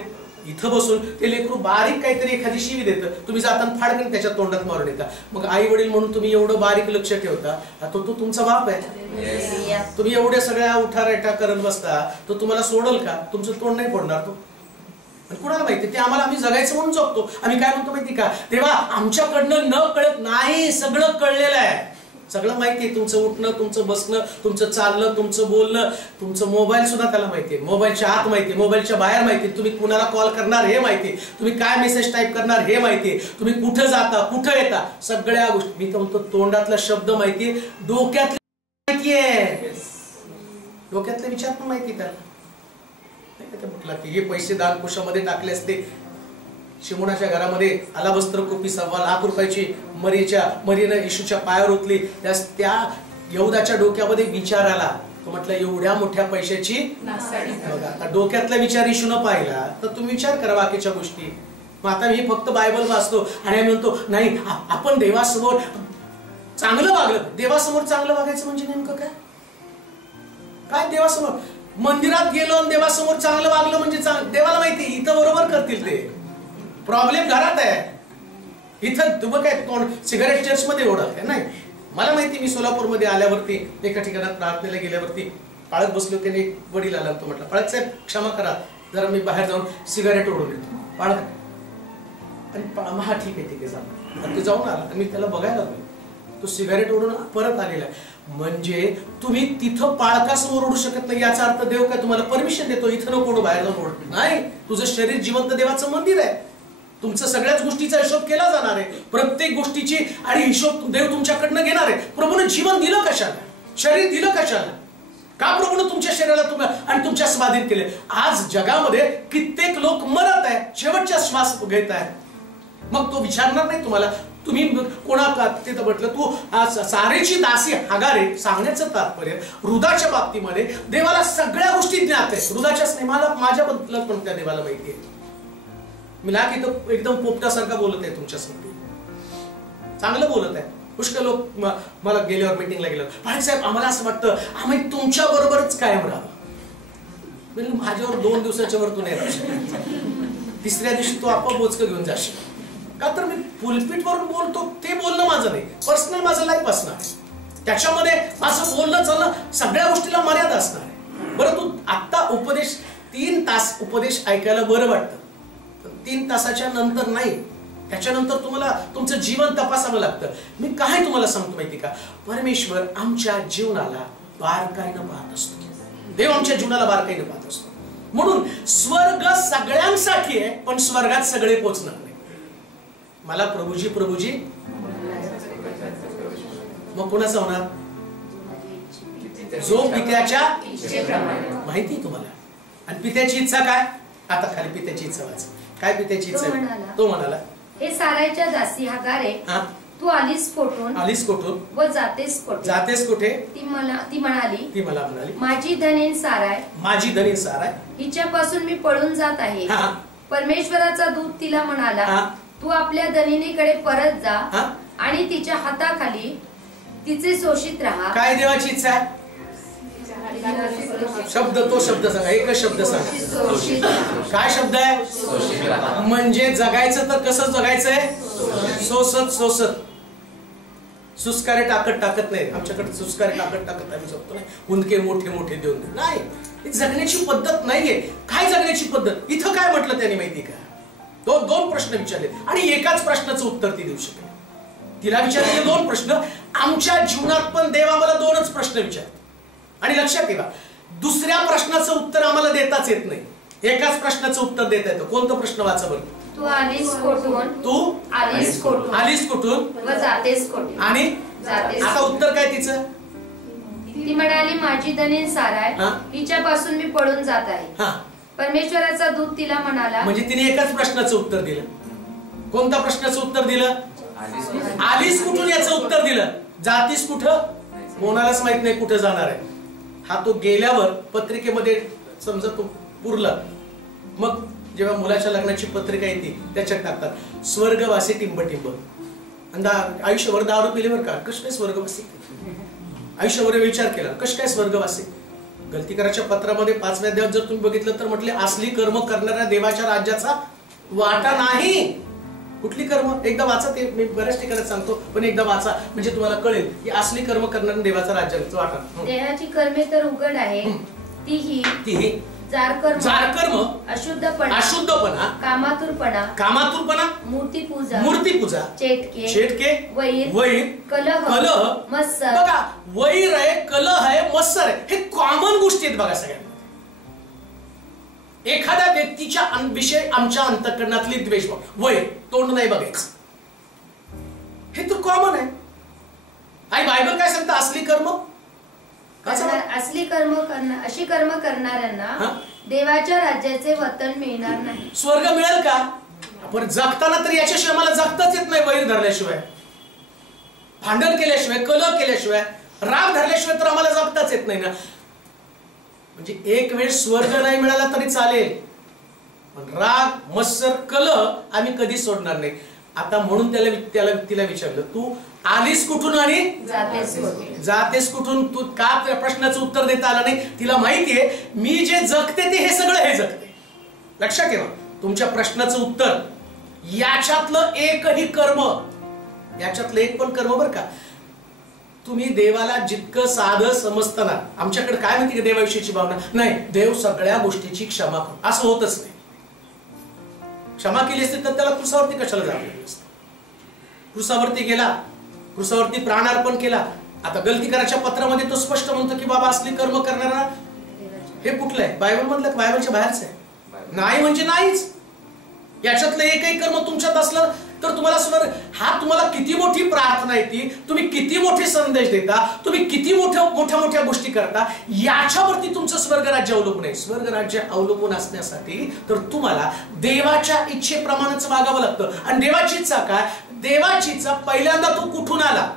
इथं बसून ते लेकरू बारीक काहीतरी एखादी शिवी देतं, तुम्ही जाताना फाडकन त्याच्या तोंडात मारून येता. मग आई वडील म्हणून तुम्ही एवढं बारीक लक्ष ठेवता, तो तुमचा बाप आहे. तुम्ही एवढ्या सगळ्या उठारेटा करत बसता, तो तुम्हाला सोडल का? तुमचं तोंड नाही फोडणार तो. कुणाला माहिती, ते आम्ही जगायचं म्हणून जगतो. आम्ही काय म्हणतो माहिती का, तेव्हा आमच्याकडनं न कळत नाही, सगळं कळलेलं आहे, सगळं माहिती आहे. तुमचं उठणं, तुमचं बसणं, तुमचं चालणं, तुमचं बोलणं, तुमचं मोबाईल सुद्धा त्याला माहिती आहे, मोबाईलच्या आत माहिती आहे, मोबाईलच्या बाहेर माहिती आहे, तुम्ही कुणाला कॉल करणार हे माहिती आहे, तुम्ही काय मेसेज टाईप करणार हे माहिती आहे, तुम्ही कुठं जाता कुठं येता, सगळ्या गोष्टी. मी तर म्हणतो तोंडातला शब्द माहिती आहे, डोक्यातलं माहिती आहे, डोक्यातले विचार पण माहिती त्याला. म्हटलं की हे पैसे दान कोशामध्ये टाकले असते, शिमोनाच्या घरामध्ये अलाबस्त्र कोपी 1.25 लाख रुपयाची मरीनं येशूच्या पायावर ओतली. त्या यहुदाच्या डोक्यामध्ये विचार आला. तो म्हटलं एवढ्या मोठ्या पैशाची आता डोक्यातला विचार येशूनं पाहिला तर तुम्ही विचार करा बाकीच्या गोष्टी. मग आता मी फक्त बायबल वाचतो आणि आम्ही म्हणतो नाही आपण देवासमोर चांगलं वागलं. देवासमोर चांगलं वागायचं म्हणजे नेमकं काय? काय देवासमोर मंदिरात गेलो आणि देवासमोर चांगलं वागलं म्हणजे देवाला माहिती इथं बरोबर करतील ते. प्रॉब्लेम घरात आहे. इथं तुम्ही काय तोंड सिगारेट चर्च मध्ये ओढत नाही. मला माहिती, मी सोलापूरमध्ये आल्यावरती एका ठिकाणात प्रार्थनेला गेल्यावरती पाळत बसलो. त्याने एक वडील आला, तो म्हटला पाळत साहेब क्षमा करा, जरा मी बाहेर जाऊन सिगारेट ओढून येतो. पाळत आणि हा ठीक आहे जाऊ. ते जाऊन आला. मी त्याला बघायला लागलो, तो सिगारेट ओढून परत आलेला. म्हणजे तुम्ही तिथं पाळकासमोर ओढू शकत नाही याचा अर्थ देव काय तुम्हाला परमिशन देतो इथं नको ओढू, बाहेर जाऊन ओढ नाही. तुझं शरीर जिवंत देवाचं मंदिर आहे. तुमचं सगळ्याच गोष्टीचा हिशोब केला जाणार आहे. प्रत्येक गोष्टीची आणि हिशोब देव तुमच्याकडनं घेणार आहे. प्रभूने जीवन दिलं कशाला, शरीर दिलं कशाला, का प्रभूने तुमच्या शरीराला तुम्हाला आणि तुमच्या स्वाधीन केले. आज जगामध्ये कित्येक लोक मरत आहेत, शेवटचा श्वास घेत आहेत. मग तो विचारणार नाही तुम्हाला तुम्ही कोणा तिथं म्हटलं तू सारेची दासी हागारे. सांगण्याचं तात्पर्य हृदयाच्या बाबतीमध्ये देवाला सगळ्या गोष्टी ज्ञात आहे. हृदयाच्या स्नेहाला माझ्याबद्दल पण त्या देवाला माहिती आहे. मी लाख इथं एकदम पोपटासारखा बोलत आहे तुमच्यासाठी, चांगलं बोलत आहे. पुष्कळ लोक मला गेल्यावर मीटिंगला गेल्यावर पाटील साहेब आम्हाला असं वाटतं आम्ही तुमच्या बरोबरच कायम राहावं. माझ्यावर 2 दिवसाच्या वर तू नाही राहू शकत. तिसऱ्या दिवशी तू आपोआप बोचकं घेऊन जाशील. का तर मी पुलपीट वरून बोलतो ते बोलणं माझं नाही, पर्सनल माझं लाईफ असणार आहे. त्याच्यामध्ये माझं बोलणं चालणं सगळ्या गोष्टीला मर्यादा असणार आहे. बरं तू आत्ता उपदेश 3 तास उपदेश ऐकायला बरं वाटतं, 3 तासाच्या नंतर नाही. त्याच्यानंतर तुम्हाला तुमचं जीवन तपासावं लागतं. मी काय तुम्हाला सांगतो माहिती का, परमेश्वर आमच्या जीवनाला बारकाईनं पाहत असतो. देव आमच्या जीवनाला बारकाईनं पाहत असतो. म्हणून स्वर्ग सगळ्यांसाठी आहे, पण स्वर्गात सगळे पोचणार नाही. मला प्रभूजी प्रभूजी मग कोणाचा होणार? जो पित्याच्या माहिती तुम्हाला. आणि पित्याची इच्छा काय? आता खाली पित्याची इच्छा वाच. काय पित्याची इच्छा? तो म्हणाला हे सारायच्या दासी हागारे, तू आलीस कोठून व जातेस कुठे? ती मला म्हणाली माझी धनीन साराय हिच्यापासून मी पळून जात आहे. परमेश्वराचा दूत तिला म्हणाला तू आपल्या धनिनीकडे परत जा आणि तिच्या हाताखाली तिचे शोषित राहा. काय देवाची इच्छा आहे? तो शब्द सांगा, एकच शब्द सांगा. काय शब्द आहे? म्हणजे जगायचं तर कसं जगायचंय? सोसत. सुस्कारे टाकत नाही. आमच्याकडे सुस्कारे टाकत आम्ही जगतो नाही. हुंदके मोठे देऊन नाही. जगण्याची पद्धत नाहीये. काय जगण्याची पद्धत? इथं काय म्हटलं त्याने माहिती का? 2 प्रश्न विचारले आणि एकाच प्रश्नाचं उत्तर ती देऊ शकेल. तिला विचारलेले 2 प्रश्न. आमच्या जीवनात पण देव आम्हाला 2च प्रश्न विचारतो. आणि लक्षात ठेवा, दुसऱ्या प्रश्नाचं उत्तर आम्हाला देताच येत नाही. एकाच प्रश्नाचं उत्तर देता येतं. कोणतं प्रश्न वाचा बरं? तू आलीस कुठून व जातेस कुठे? आणि आता उत्तर काय तिचं? ती म्हणाली माझी धनीन साराय हिच्यापासून मी पळून जात आहे. परमेश्वराचा दूत तिला म्हणाला. म्हणजे तिने एकाच प्रश्नाचं उत्तर दिलं. कोणत्या प्रश्नाचं उत्तर दिलं? आलीस कुठून याचं उत्तर दिलं. जातीस कुठं? कोणालाच माहित नाही कुठं जाणार आहे. हा तो गेल्यावर पत्रिकेमध्ये समजा तो पुरला, मग जेव्हा मुलाच्या लग्नाची पत्रिका येते त्याच्यात टाकतात स्वर्गवासी टिंबटिंब. आयुष्यभर दारू पिल्यावर का कश काय स्वर्गवासी? आयुष्यभर विचार केला कश काय स्वर्गवासी? गलतीकराच्या पत्रामध्ये 5व्या अध्यायात जर तुम्ही बघितलं तर म्हटले असली कर्म करणाऱ्या देवाच्या राज्याचा वाटा नाही. कुठली कर्म? एकदा वाचा, ते मी बऱ्याच ठिकाणी सांगतो, पण एकदा वाचा म्हणजे तुम्हाला कळेल की असली कर्म करणाऱ्या देवाचा राज्याचा वाटा. देहाची कर्मे तर उघड आहे, तीही जार कर्म, अशुद्धपणा, कामातुरपणा, मूर्तिपूजा, चेटके, वैर, कलह, मत्सर. बघा, वैर आहे, कलह आहे, मत्सर आहे, हे कॉमन गोष्टी आहेत बघा सगळ्यांना. एखाद्या व्यक्तीच्या विषय आमच्या अंतःकरणातली द्वेष, वैर, तोंड नाही बघायचं, हे तर कॉमन आहे. आणि बायबल काय सांगतं? असली कर्म, अशी कर्म करणाऱ्यांना देवाच्या राज्याचे वतन मिळणार नाही. स्वर्ग मिळेल का? आपण जगताना तर याच्याशिवाय मला जगताच येत नाही. वैर धरल्याशिवाय, भांडण केल्याशिवाय, कलह केल्याशिवाय, राग धरल्याशिवाय तर आम्हाला जगताच येत नाही ना. म्हणजे एक वेळ स्वर्ग नाही मिळाला तरी चालेल, पण राग, मत्सर, कलह आम्ही कधी सोडणार नाही. आता म्हणून तिला विचारलं, तू आलीस कुठून आणि जातेस कुठून? तू का त्या प्रश्नाचं उत्तर देता आलं नाही? तिला माहितीये मी जे जगते ते हे सगळं हे जगते. लक्षात ठेवा, तुमच्या प्रश्नाचं उत्तर याच्यातलं एकही कर्म, याच्यातलं एक पण कर्म बरं का, तुम्ही देवाला जितकं साधं समजताना, आमच्याकडे काय माहिती का देवाविषयीची भावना नाही, देव सगळ्या गोष्टीची क्षमा करू, असं होतच नाही. क्षमा केली असती तर त्याला क्रूसावरती कशाला जावं असतं? क्रूसावरती गेला, क्रूसावरती प्राणार्पण केला. आता गलतीकराच्या पत्रामध्ये तो स्पष्ट म्हणतो की बाबा असली कर्म करणारा हे कुठलं आहे? बायबल मधलं, बायबलच्या बाहेरच आहे. नाही म्हणजे नाहीच. याच्यातलं एकही कर्म तुमच्यात असलं तर तुम्हाला स्वर्ग, हा तुम्हाला किती मोठी प्रार्थना आहे ती, तुम्ही किती मोठे संदेश देता, तुम्ही किती मोठ्या गोष्टी करता, याच्यावरती तुमचं स्वर्गराज्य अवलंबून आहे. स्वर्गराज्य अवलंबून असण्यासाठी तर तुम्हाला देवाच्या इच्छेप्रमाणेच वागावं लागतं. आणि देवाची इच्छा काय? देवाची इच्छा पहिल्यांदा तो कुठून आला?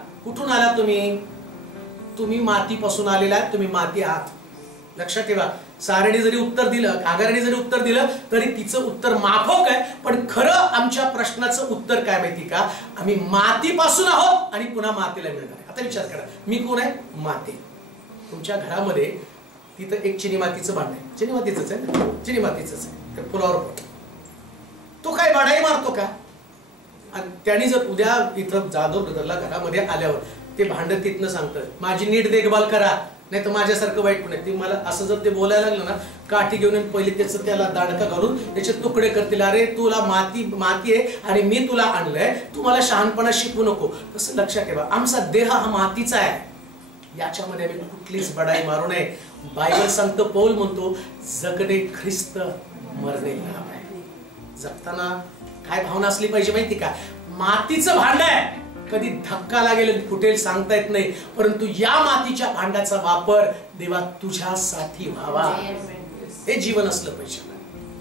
तुम्ही मातीपासून आलेला आहे, तुम्ही माती आहात. लक्षात ठेवा, सारेने जरी उत्तर दिलं, आगाराने जरी उत्तर दिलं तरी तिचं उत्तर माफक आहे, पण खरं आमच्या प्रश्नाचं उत्तर काय माहिती का? आम्ही मातीपासून आहोत आणि पुन्हा मातीला मिळणार आहे. आता विचार करा, मी कोण आहे? माती. तुमच्या घरामध्ये तिथं एक चिनी मातीचं भांड आहे, चिनी मातीचंच आहे, चिनी मातीचंच आहे, फुलावर तो काय भांडाई मारतो का? आणि त्याने जर उद्या इथं जाधव ब्रदरला घरामध्ये आल्यावर ते भांड तिथनं सांगतं माझी नीट देखभाल करा, नाही तर माझ्यासारखं वाईट पण आहे. ते मला असं जर ते बोलायला लागलं ना, काठी घेऊन पहिले त्याला दांडका घालून त्याचे तुकडे करतील. अरे तुला माती आहे आणि मी तुला आणलंय, तू मला शहाणपणा शिकवू नको. तसं लक्षात ठेवा, आमचा देह हा मातीचा आहे, याच्यामध्ये आम्ही कुठलीच बडाई मारू नये. बायबल सांगतो, पौल म्हणतो जगणे ख्रिस्त, मरणे लाभ आहे. जगताना काय भावना असली पाहिजे माहिती का? मातीचं भांड आहे, कधी धक्का लागेल फुटेल सांगता येत नाही, परंतु या मातीच्या भांड्याचा वापर देवा तुझ्यासाठी व्हावा, हे जीवन असलं पाहिजे,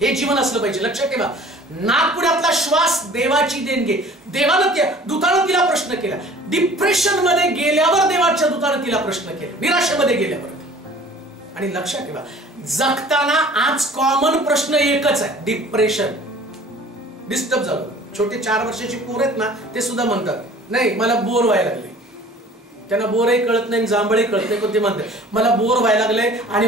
हे जीवन असलं पाहिजे. लक्षात ठेवा, नागपुरातला श्वास देवाची देणगी. देवानं दूतानं तिला प्रश्न केला, डिप्रेशन मध्ये गेल्यावर देवाच्या दूतानं तिला प्रश्न केला, निराशेमध्ये गेल्यावर. आणि लक्षात ठेवा, जगताना आज कॉमन प्रश्न एकच आहे, डिप्रेशन. डिस्टर्ब झालो. छोटे 4 वर्षाची पोर आहेत ना, ते सुद्धा म्हणतात नाही मला बोर व्हायला लागले. त्यांना बोरही कळत नाही, जांभळही कळत नाही, पण ते म्हणतात मला बोर व्हायला लागले आणि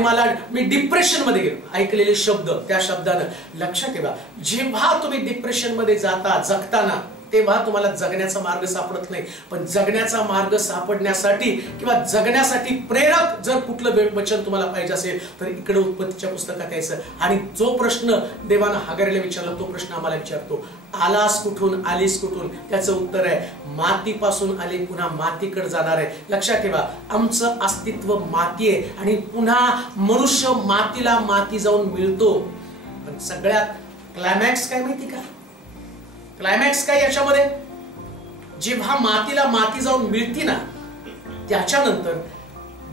मी डिप्रेशन मध्ये गेलो. ऐकलेले शब्द, त्या शब्दानं लक्षात ठेवा, जेव्हा तुम्ही डिप्रेशन मध्ये जाता जगताना, तेव्हा तुम्हाला जगण्याचा मार्ग सापडत नाही. पण जगण्याचा मार्ग सापडण्यासाठी किंवा जगण्यासाठी प्रेरक जर कुठलं वचन तुम्हाला पाहिजे असेल तर इकडे उत्पत्तीच्या पुस्तकात यायचं. आणि जो प्रश्न देवानं हागारेला विचारला तो प्रश्न आम्हाला विचारतो, आलास कुठून, आलीस कुठून? त्याचं उत्तर आहे मातीपासून आले, पुन्हा मातीकडे जाणार आहे. लक्षात ठेवा, आमचं अस्तित्व माती आहे आणि पुन्हा मनुष्य मातीला माती जाऊन मिळतो. पण सगळ्यात क्लायमॅक्स काय माहिती का? क्लायमॅक्स काय याच्यामध्ये? जेव्हा मातीला माती जाऊन मिळती ना, त्याच्यानंतर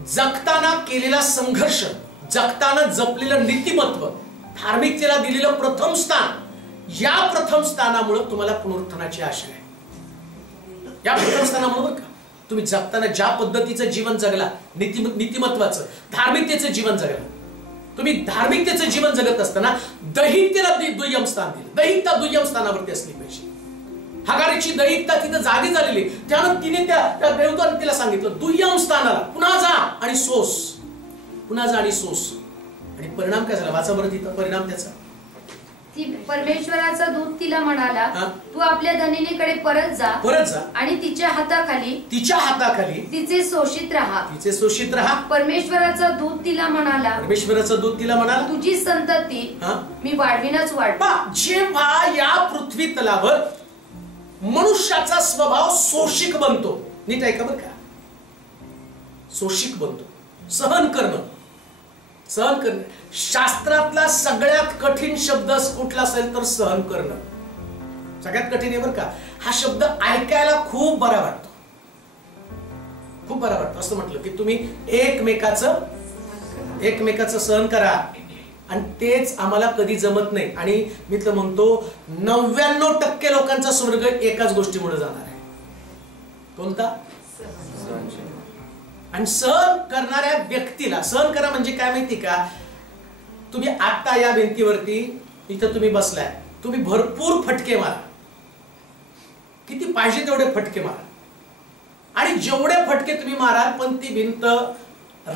जगताना केलेला संघर्ष, जगताना जपलेलं नीतिमत्व, धार्मिकतेला दिलेलं प्रथम स्थान, या प्रथम स्थानामुळे तुम्हाला पुनरुत्थानाची आशा आहे. या प्रथम स्थानामुळे तुम्ही जगताना ज्या पद्धतीचं जीवन जगला, नीतिमत्वाचं, धार्मिकतेचं जीवन जगला, तुम्ही धार्मिकतेचं जीवन जगत असताना दैहिकतेला दुय्यम स्थान दिलं. दैहिकता दुय्यम स्थानावरती असली पाहिजे. हागारीची दैहिकता तिथे जागी झालेली, त्यानं तिने त्या देवदूताने तिला सांगितलं दुय्यम स्थानाला पुन्हा जा आणि सोस. पुन्हा जा आणि सोस. आणि परिणाम काय झाला? वाचा बरं तिथं परिणाम त्याचा. ती परमेश्वराचा दूत तिला म्हणाला, तू आपल्या धनिनीकडे परत जा आणि तिच्या हाताखाली तिचे शोषित राहा. परमेश्वराचा दूत तिला म्हणाला, तुझी संतती मी वाढविनच वाढवीन. जेव्हा या पृथ्वी तलावर मनुष्याचा स्वभाव शोषिक बनतो, नीट ऐका बरं का, शोषिक बनतो, सहन करणं. शास्त्रातला सगळ्यात कठीण शब्द कुठला असेल तर सहन करणं सगळ्यात कठीण आहे बरं का. हा शब्द ऐकायला खूप बरा वाटतो, असं म्हटलं की तुम्ही एकमेकाचं सहन करा, आणि तेच आम्हाला कधी जमत नाही. आणि मी तर म्हणतो 99% लोकांचा स्वर्ग एकाच गोष्टीमुळे जाणार आहे. कोणता? आणि सहन करणाऱ्या व्यक्तीला, सहन करा म्हणजे काय माहिती का, तुम्ही आता या भिंतीवरती इथं तुम्ही बसलाय, तुम्ही भरपूर फटके मारा, किती पाहिजे तेवढे फटके मारा, आणि जेवढे फटके तुम्ही माराल पण ती भिंत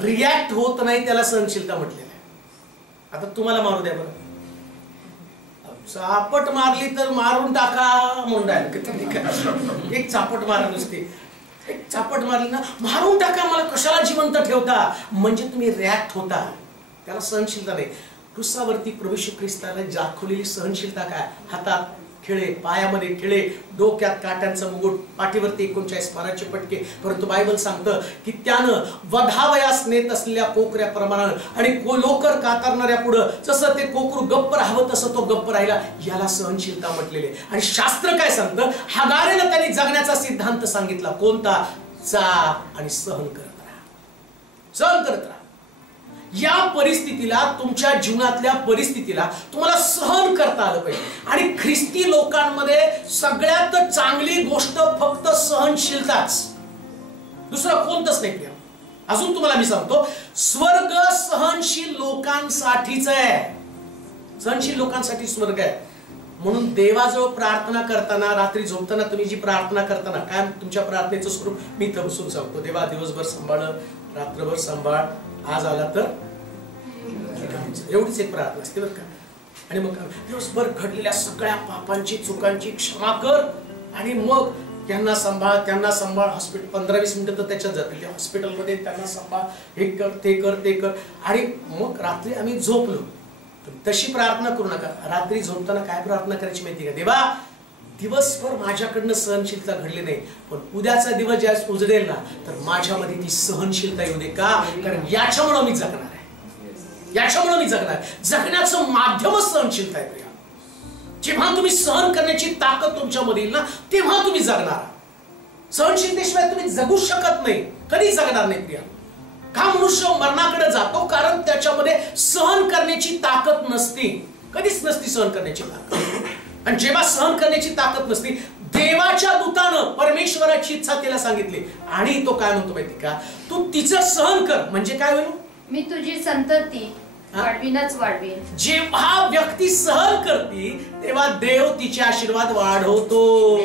रिॲक्ट होत नाही, त्याला सहनशीलता म्हटलेलं आहे. आता तुम्हाला मारू द्या बरं, चापट मारली तर मारून टाका म्हणून एक चापट मारा, नुसती एक चापट मारली ना मारून टाका, मला कशाला जिवंत ठेवता, म्हणजे तुम्ही रिॲक्ट होता, त्याला सहनशीलता नाही. क्रूसावरती प्रभू येशू ख्रिस्ताने दाखवलेली सहनशीलता काय? हातात खिळे, पायामध्ये खिळे, डोक्यात काट्यांचा मुकुट, पाठीवरती 39 माराचे फटके. परंतु बायबल सांगतं की त्यानं वधावयास नेत असलेल्या कोकऱ्या प्रमाणानं आणि लोकर कातरणाऱ्या पुढं जसं ते कोकरू गप्प राहावं तसं तो गप्प राहिला, याला सहनशीलता म्हटलेले. आणि शास्त्र काय सांगतं? हगारेनं त्यांनी जगण्याचा सिद्धांत सांगितला. कोणता? चाप आणि सहन करत राहा. या परिस्थितीला, तुमच्या जीवनातल्या परिस्थितीला तुम्हाला सहन करता आलं पाहिजे. आणि ख्रिस्ती लोकांमध्ये सगळ्यात चांगली गोष्ट फक्त सहनशीलताच, दुसरं कोणतंच नाही. अजून तुम्हाला मी सांगतो, स्वर्ग सहनशील लोकांसाठीच आहे, सहनशील लोकांसाठी स्वर्ग आहे. म्हणून देवाजवळ प्रार्थना करताना, रात्री झोपताना तुम्ही जी प्रार्थना करताना, काय तुमच्या प्रार्थनेचं स्वरूप मी तपसून सांगतो. देवा दिवसभर सांभाळ, रात्रभर सांभाळ, आज आला तर, एवढीच एक प्रार्थना असते बरं का. आणि मग दिवसभर घडलेल्या सगळ्या पापांची, चुकांची क्षमा कर, आणि मग त्यांना सांभाळ. हॉस्पिटल 15-20 मिनिटं तर त्याच्यात जाते, त्या हॉस्पिटलमध्ये त्यांना सांभाळ, हे कर, ते कर. आणि मग रात्री आम्ही झोपलो. तशी प्रार्थना करू नका. रात्री झोपताना काय प्रार्थना करायची माहिती का? देवा, दिवसभर माझ्याकडनं सहनशीलता घडली नाही, पण उद्याचा दिवस ज्यावेळेस उजडेल ना, तर माझ्यामध्ये ती सहनशीलता येऊ दे. का? कारण याच्यामुळे मी जगणार आहे, जगण्याचं माध्यम सहनशीलता आहे. जेव्हा तुम्ही सहन करण्याची ताकद तुमच्यामध्ये येईल ना, तेव्हा तुम्ही जगणार. सहनशीलतेशिवाय तुम्ही जगू शकत नाही, कधी जगणार नाही प्रिया. का मनुष्य मरणाकडे जातो? कारण त्याच्यामध्ये सहन करण्याची ताकद नसते, कधीच नसती सहन करण्याची ताकद. आणि जेव्हा सहन करण्याची ताकद नसती, देवाच्या दूतानं परमेश्वराची इच्छा तिला सांगितली, आणि तो काय म्हणतो माहिती का? तू तिचं सहन कर, म्हणजे काय होईल? मी तुझी संतती वाढवीनच वाढवीन. जेव्हा व्यक्ती सहन करते तेव्हा देव तिचे आशीर्वाद वाढवतो.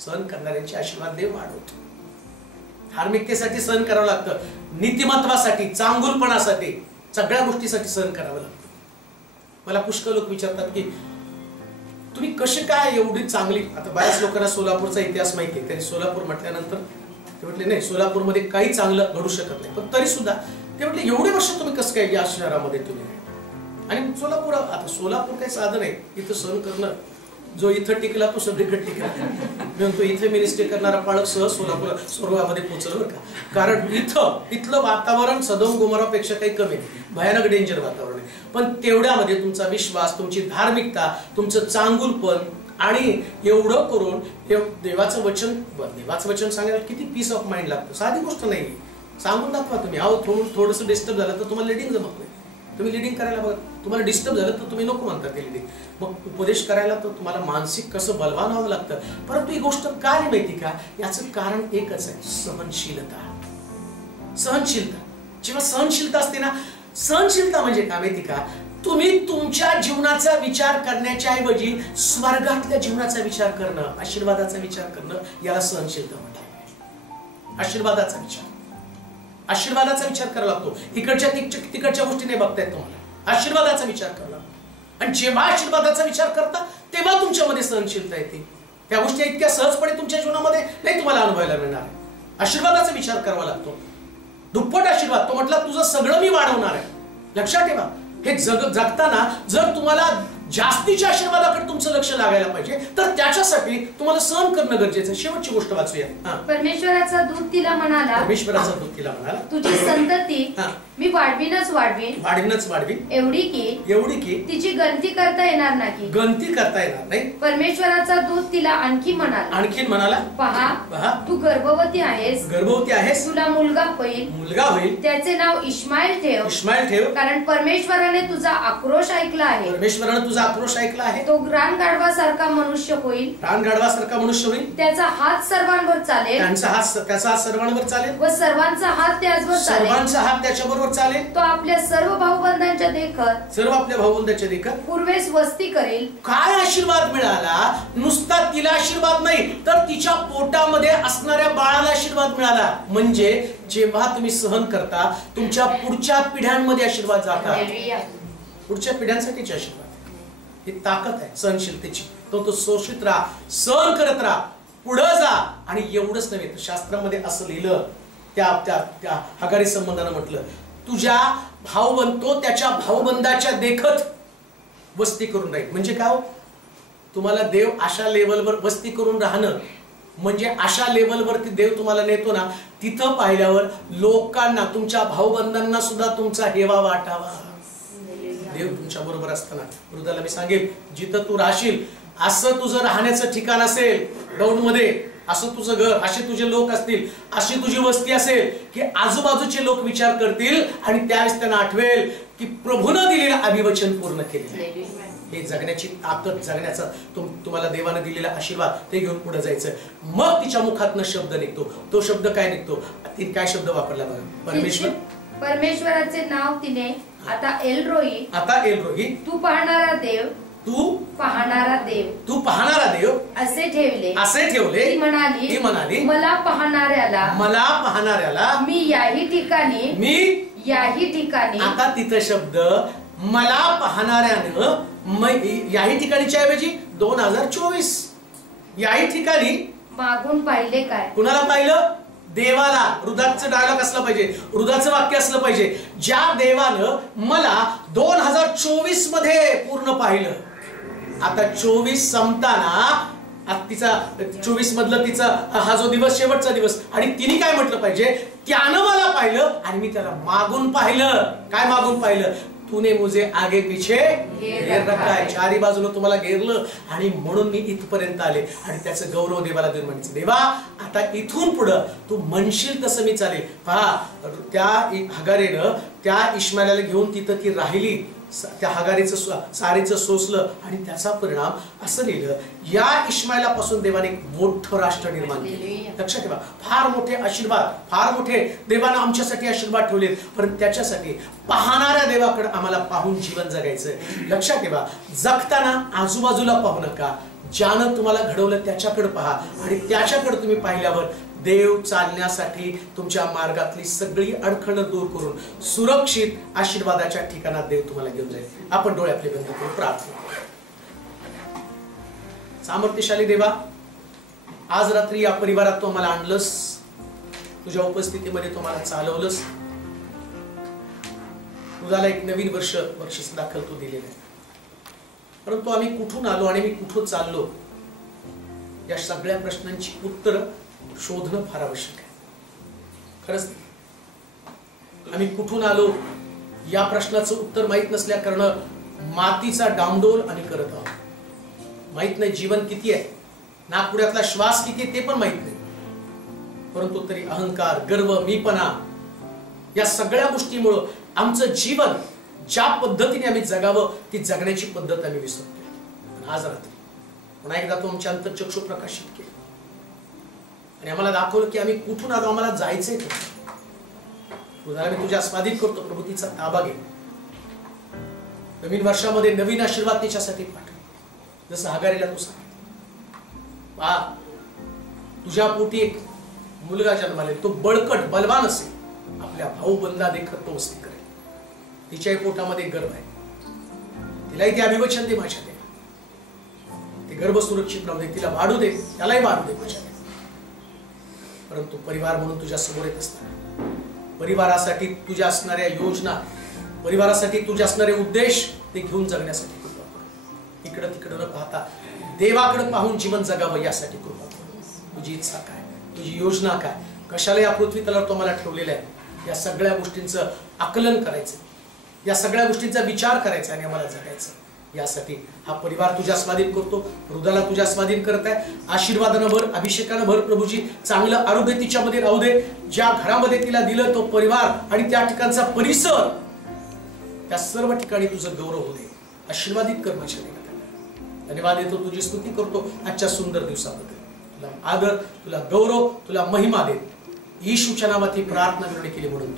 सहन करणाऱ्यांचे आशीर्वाद देव वाढवतो. धार्मिकतेसाठी सहन करावं लागतं, नीतिमत्वासाठी, चांगुलपणासाठी, सगळ्या गोष्टीसाठी सहन करावं लागतं. मला पुष्कळ लोक विचारतात की तुम्ही कसे काय एवढी चांगली. आता बऱ्याच लोकांना सोलापूरचा इतिहास माहिती आहे, त्यांनी सोलापूर म्हटल्यानंतर ते म्हटले नाही, सोलापूरमध्ये काही चांगलं घडू शकत नाही. पण तरी सुद्धा ते म्हटले एवढे वर्ष तुम्ही कसं काय या शहरामध्ये तुम्ही. आणि सोलापूर, आता सोलापूर काही साधन आहे इथं सहन करणं. जो इथं टिकला तो सगळीकडे टिकला. म्हणतो इथे मिनिस्ट्री करणारा पाळक सहज सोलापूर स्वर्गामध्ये पोहोचलं बरं का. कारण इथलं वातावरण सदोम गोमोरापेक्षा काही कमी नाही, भयानक डेंजर वातावरण आहे. पण तेवढ्यामध्ये तुमचा विश्वास, तुमची धार्मिकता, तुमचं चांगुलपण, आणि एवढं करून देवाचं वचन सांगायला किती पीस ऑफ माइंड लागतं. साधी गोष्ट नाही, सांगून दाखवा तुम्ही. अहो थोडंसं डिस्टर्ब झालं तर तुम्हाला लिडिंग जमत नाही, तुम्ही लिडिंग करायला बघा. तुम्हाला डिस्टर्ब झालं तर तुम्ही नको म्हणता ते लिडिंग. मग उपदेश करायला तर तुम्हाला मानसिक कसं बलवान व्हावं लागतं. परंतु ही गोष्ट काय माहिती का? याचं कारण एकच आहे, सहनशीलता. जेव्हा सहनशीलता असते ना, सहनशीलता म्हणजे काय माहिती का? तुम्ही तुमच्या जीवनाचा विचार करण्याच्या ऐवजी स्वर्गातल्या जीवनाचा विचार करणं, आशीर्वादाचा विचार करणं, याला सहनशीलता म्हणतात. आशीर्वादाचा विचार. आशीर्वादाचा विचार करावा लागतो. इकडच्या तिकडच्या गोष्टी नाही बघता येत तुम्हाला. आशीर्वादाचा विचार करावा लागतो. आणि जेव्हा आशीर्वादाचा विचार करता तेव्हा तुमच्यामध्ये सहनशीलता येते. त्या गोष्टी इतक्या सहजपणे तुमच्या जीवनामध्ये नाही तुम्हाला अनुभवायला मिळणार. आशीर्वादाचा विचार करावा लागतो. दुप्पट आशीर्वाद. तो म्हटला तुझं सगळं मी वाढवणार आहे. लक्षात ठेवा, हे जगताना जर तुम्हाला जास्तीच्या आशीर्वादाकडे तुमचं लक्ष लागायला पाहिजे तर त्याच्यासाठी तुम्हाला सहन करणं गरजेचं आहे. शेवटची गोष्ट वाचूया. परमेश्वराचा दूत तिला म्हणाला, परमेश्वराचा दूत तिला म्हणाला, तुझी संतती मी वाढवीनच वाढवीन एवढी की तिची गणती करता येणार नाही. परमेश्वराचा दूत तिला आणखी म्हणाला, पहा तू गर्भवती आहेस, तुला मुलगा होईल, त्याचे नाव इश्माएल ठेव, कारण परमेश्वराने तुझा आक्रोश ऐकला आहे. तो रानगाढवासारखा मनुष्य होईल, त्याचा हात सर्वांवर चालेल, व सर्वांचा हात त्याच्याबरोबर चालेल. तो आपल्या सर्व भाऊबंधांच्या देखत पूर्वेस वस्ती करेल. काय आशीर्वाद मिळाला? नुसता तिला आशीर्वाद नाही तर तिच्या पोटामध्ये असणाऱ्या बाळाला आशीर्वाद मिळाला. म्हणजे जेव्हा तुम्ही सहन करता तुमच्या पुढच्या पिढ्यांमध्ये आशीर्वाद जातात. पुढच्या पिढ्यांसाठीचे आशीर्वाद. ही ताकद आहे सहनशीलतेची. तो शोषित राहा, सहन करत राहा, पुढे जा. आणि एवढंच नव्हे तर शास्त्रामध्ये असं लिहिलं, त्या हगारी संबंधानं म्हटलं, तुझ्या तो त्याच्या भाऊबंदाच्या देखत वस्ती करून राहील. म्हणजे काय? तुम्हाला देव अशा लेवलवर वस्ती करून राहणं म्हणजे अशा लेवलवरती देव तुम्हाला नेतो ना, तिथं पाहिल्यावर लोकांना, तुमच्या भाऊबंधांना सुद्धा तुमचा हेवा वाटावा. देव तुमच्या बरोबर असताना वृद्धाला मी सांगेल, जिथं तू राहशील असं तुझं राहण्याचं ठिकाण असेल, दौंड मध्ये असं तुझं घर, असे तुझे लोक असतील, अशी तुझी वस्ती असेल की आजूबाजूचे लोक विचार करतील आणि त्यावेळेस त्यांना आठवेल की प्रभूनं दिलेलं अभिवचन पूर्ण केले. हे जगण्याची ताकद, जगण्याचा तुम्हाला देवाने दिलेला आशीर्वाद ते घेऊन पुढे जायचं. मग तिच्या मुखातनं शब्द निघतो. तो शब्द काय निघतो? तिने काय शब्द वापरला बघा? परमेश्वराचे नाव तिने आता एल रोही, तू पाहणारा देव असे ठेवले. ती म्हणाली, मला पाहणाऱ्याला मी याही ठिकाणी. आता तिथं शब्द मला पाहणाऱ्यानं, याही ठिकाणीच्या ऐवजी 2024 याही ठिकाणी मागून पाहिले. काय? कुणाला पाहिलं? देवाला. हृदयाचं डायलॉग असलं पाहिजे, हृदयाचं वाक्य असलं पाहिजे. ज्या देवानं मला 2024 मध्ये पूर्ण पाहिलं. आता 24 संपताना तिचा 24 मधलं तिचा हा जो दिवस, शेवटचा दिवस, आणि तिने काय म्हटलं पाहिजे? त्यानं मला पाहिलं आणि मी त्याला मागून पाहिलं. काय मागून पाहिलं? तूने मुझे आगे पीछे घेर रखा है. चारी बाजूला तुम्हाला घेरलं आणि म्हणून मी इथपर्यंत आले. आणि त्याचं गौरव देवाला देऊन म्हणायचं, देवा आता इथून पुढं तू म्हणशील तसं मी चालेल. पहा, त्या हगारेनं त्या इश्माएलाला घेऊन तिथं ती राहिली, त्या हगारीचं सारीचं सोसलं आणि त्याचा परिणाम असं लिहिलं, या इश्माएलापासून देवाने एक मोठं राष्ट्र निर्माण केलं. लक्षात ठेवा, फार मोठे आशीर्वाद, फार मोठे देवाने आमच्यासाठी आशीर्वाद ठेवले. पण त्याच्यासाठी पाहणाऱ्या देवाकडे आम्हाला पाहून जीवन जगायचं. लक्षात ठेवा, जगताना आजूबाजूला पाहू नका, ज्यानं तुम्हाला घडवलं त्याच्याकडे पहा. आणि त्याच्याकडे तुम्ही पाहिल्यावर देव चालण्यासाठी तुमच्या मार्गातली सगळी अडखळं दूर करून सुरक्षित आशीर्वादाच्या ठिकाणात देव तुम्हाला घेऊन जाईल. आपण डोळे आपले बंद करून प्रार्थना करू. सामर्थ्यशाली देवा, आज रात्री या परिवारात तू आम्हाला आणलंस, तुझ्या उपस्थितीमध्ये तू आम्हाला चालवलंस. तुझ्याला एक नवीन बक्षीस दाखल तू दिलेलं आहे. परंतु आम्ही कुठून आलो आणि मी कुठून चाललो या सगळ्या प्रश्नांची उत्तर शोधणं फार आवश्यक आहे. खरंच आम्ही कुठून आलो या प्रश्नाचं उत्तर माहित नसल्या कारण मातीचा डामडोल आम्ही करत आहोत. माहित नाही जीवन किती आहे, नाकपुड्यातला श्वास किती आहे ते पण माहित नाही. परंतु तरी अहंकार, गर्व, मीपणा या सगळ्या गोष्टीमुळे आमचं जीवन ज्या पद्धतीने आम्ही जगावं ती जगण्याची पद्धत आम्ही विसरतो. आज रात्री पुन्हा एकदा तो आमच्या अंतर्चक्षु प्रकाशित केला आणि आम्हाला दाखवलं की आम्ही कुठून आलो, आम्हाला जायचंय कुठे. मी तुझ्या स्वाधीन करतो प्रभू, तिचा ताबा घे. नवीन वर्षामध्ये नवीन आशीर्वाद तिच्यासाठी पाठव. जसं हगारीला तू सांग, तुझ्या पोटी एक मुलगा जन्माला, तो बळकट बलवान असेल, आपल्या भाऊ बंदा देखत तो वस्ती करेल. तिच्याही पोटामध्ये गर्भ आहे, तिलाही ते अभिवचन दे माझ्या देवा, ते गर्भ सुरक्षित राहू दे, तिला वाढू दे, त्यालाही वाढू दे माझ्या देवा. परंतु परिवार म्हणून तुझ्या समोर येत असताना, परिवारासाठी तुझ्या असणाऱ्या योजना, परिवारासाठी तुझे असणारे उद्देश ते घेऊन जगण्यासाठी कृपा कर. इकडं तिकडं न पाहता देवाकडे पाहून जीवन जगावं यासाठी कृपा कर. तुझी इच्छा काय, तुझी योजना काय, कशाला या पृथ्वी तलावर तुम्हाला ठेवलेलं आहे, या सगळ्या गोष्टींचं आकलन करायचं, या सगळ्या गोष्टींचा विचार करायचा आणि आम्हाला जगायचं. यासाठी हा परिवार तुझ्या स्वाधीन करतो, हृदयाला तुझ्या स्वाधीन करत आहे. आशीर्वादानं भर, अभिषेकानं भर प्रभूजी. चांगलं आरोग्य तिच्यामध्ये राहू दे. ज्या घरामध्ये तिला दिलं तो परिवार आणि त्या ठिकाणचा परिसर, त्या सर्व ठिकाणी तुझं गौरव होऊ दे. आशीर्वादित कर माझ्या देवा. धन्यवाद देतो, तुझी स्तुती करतो आजच्या सुंदर दिवसाबद्दल. तुला आदर, तुला गौरव, तुला महिमा दे. येशूच्या नावात ही प्रार्थना विनवणी केली म्हणून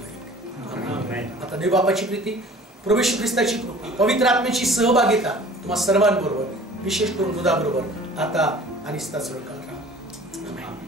आता देव बापाची प्रीती, प्रभू येशू ख्रिस्ताची कृपा, पवित्र आत्म्याची सहभागिता तुम्हा सर्वांबरोबर, विशेष करून दुधाबरोबर आता आणि सदाच काळ राहा. आमेन.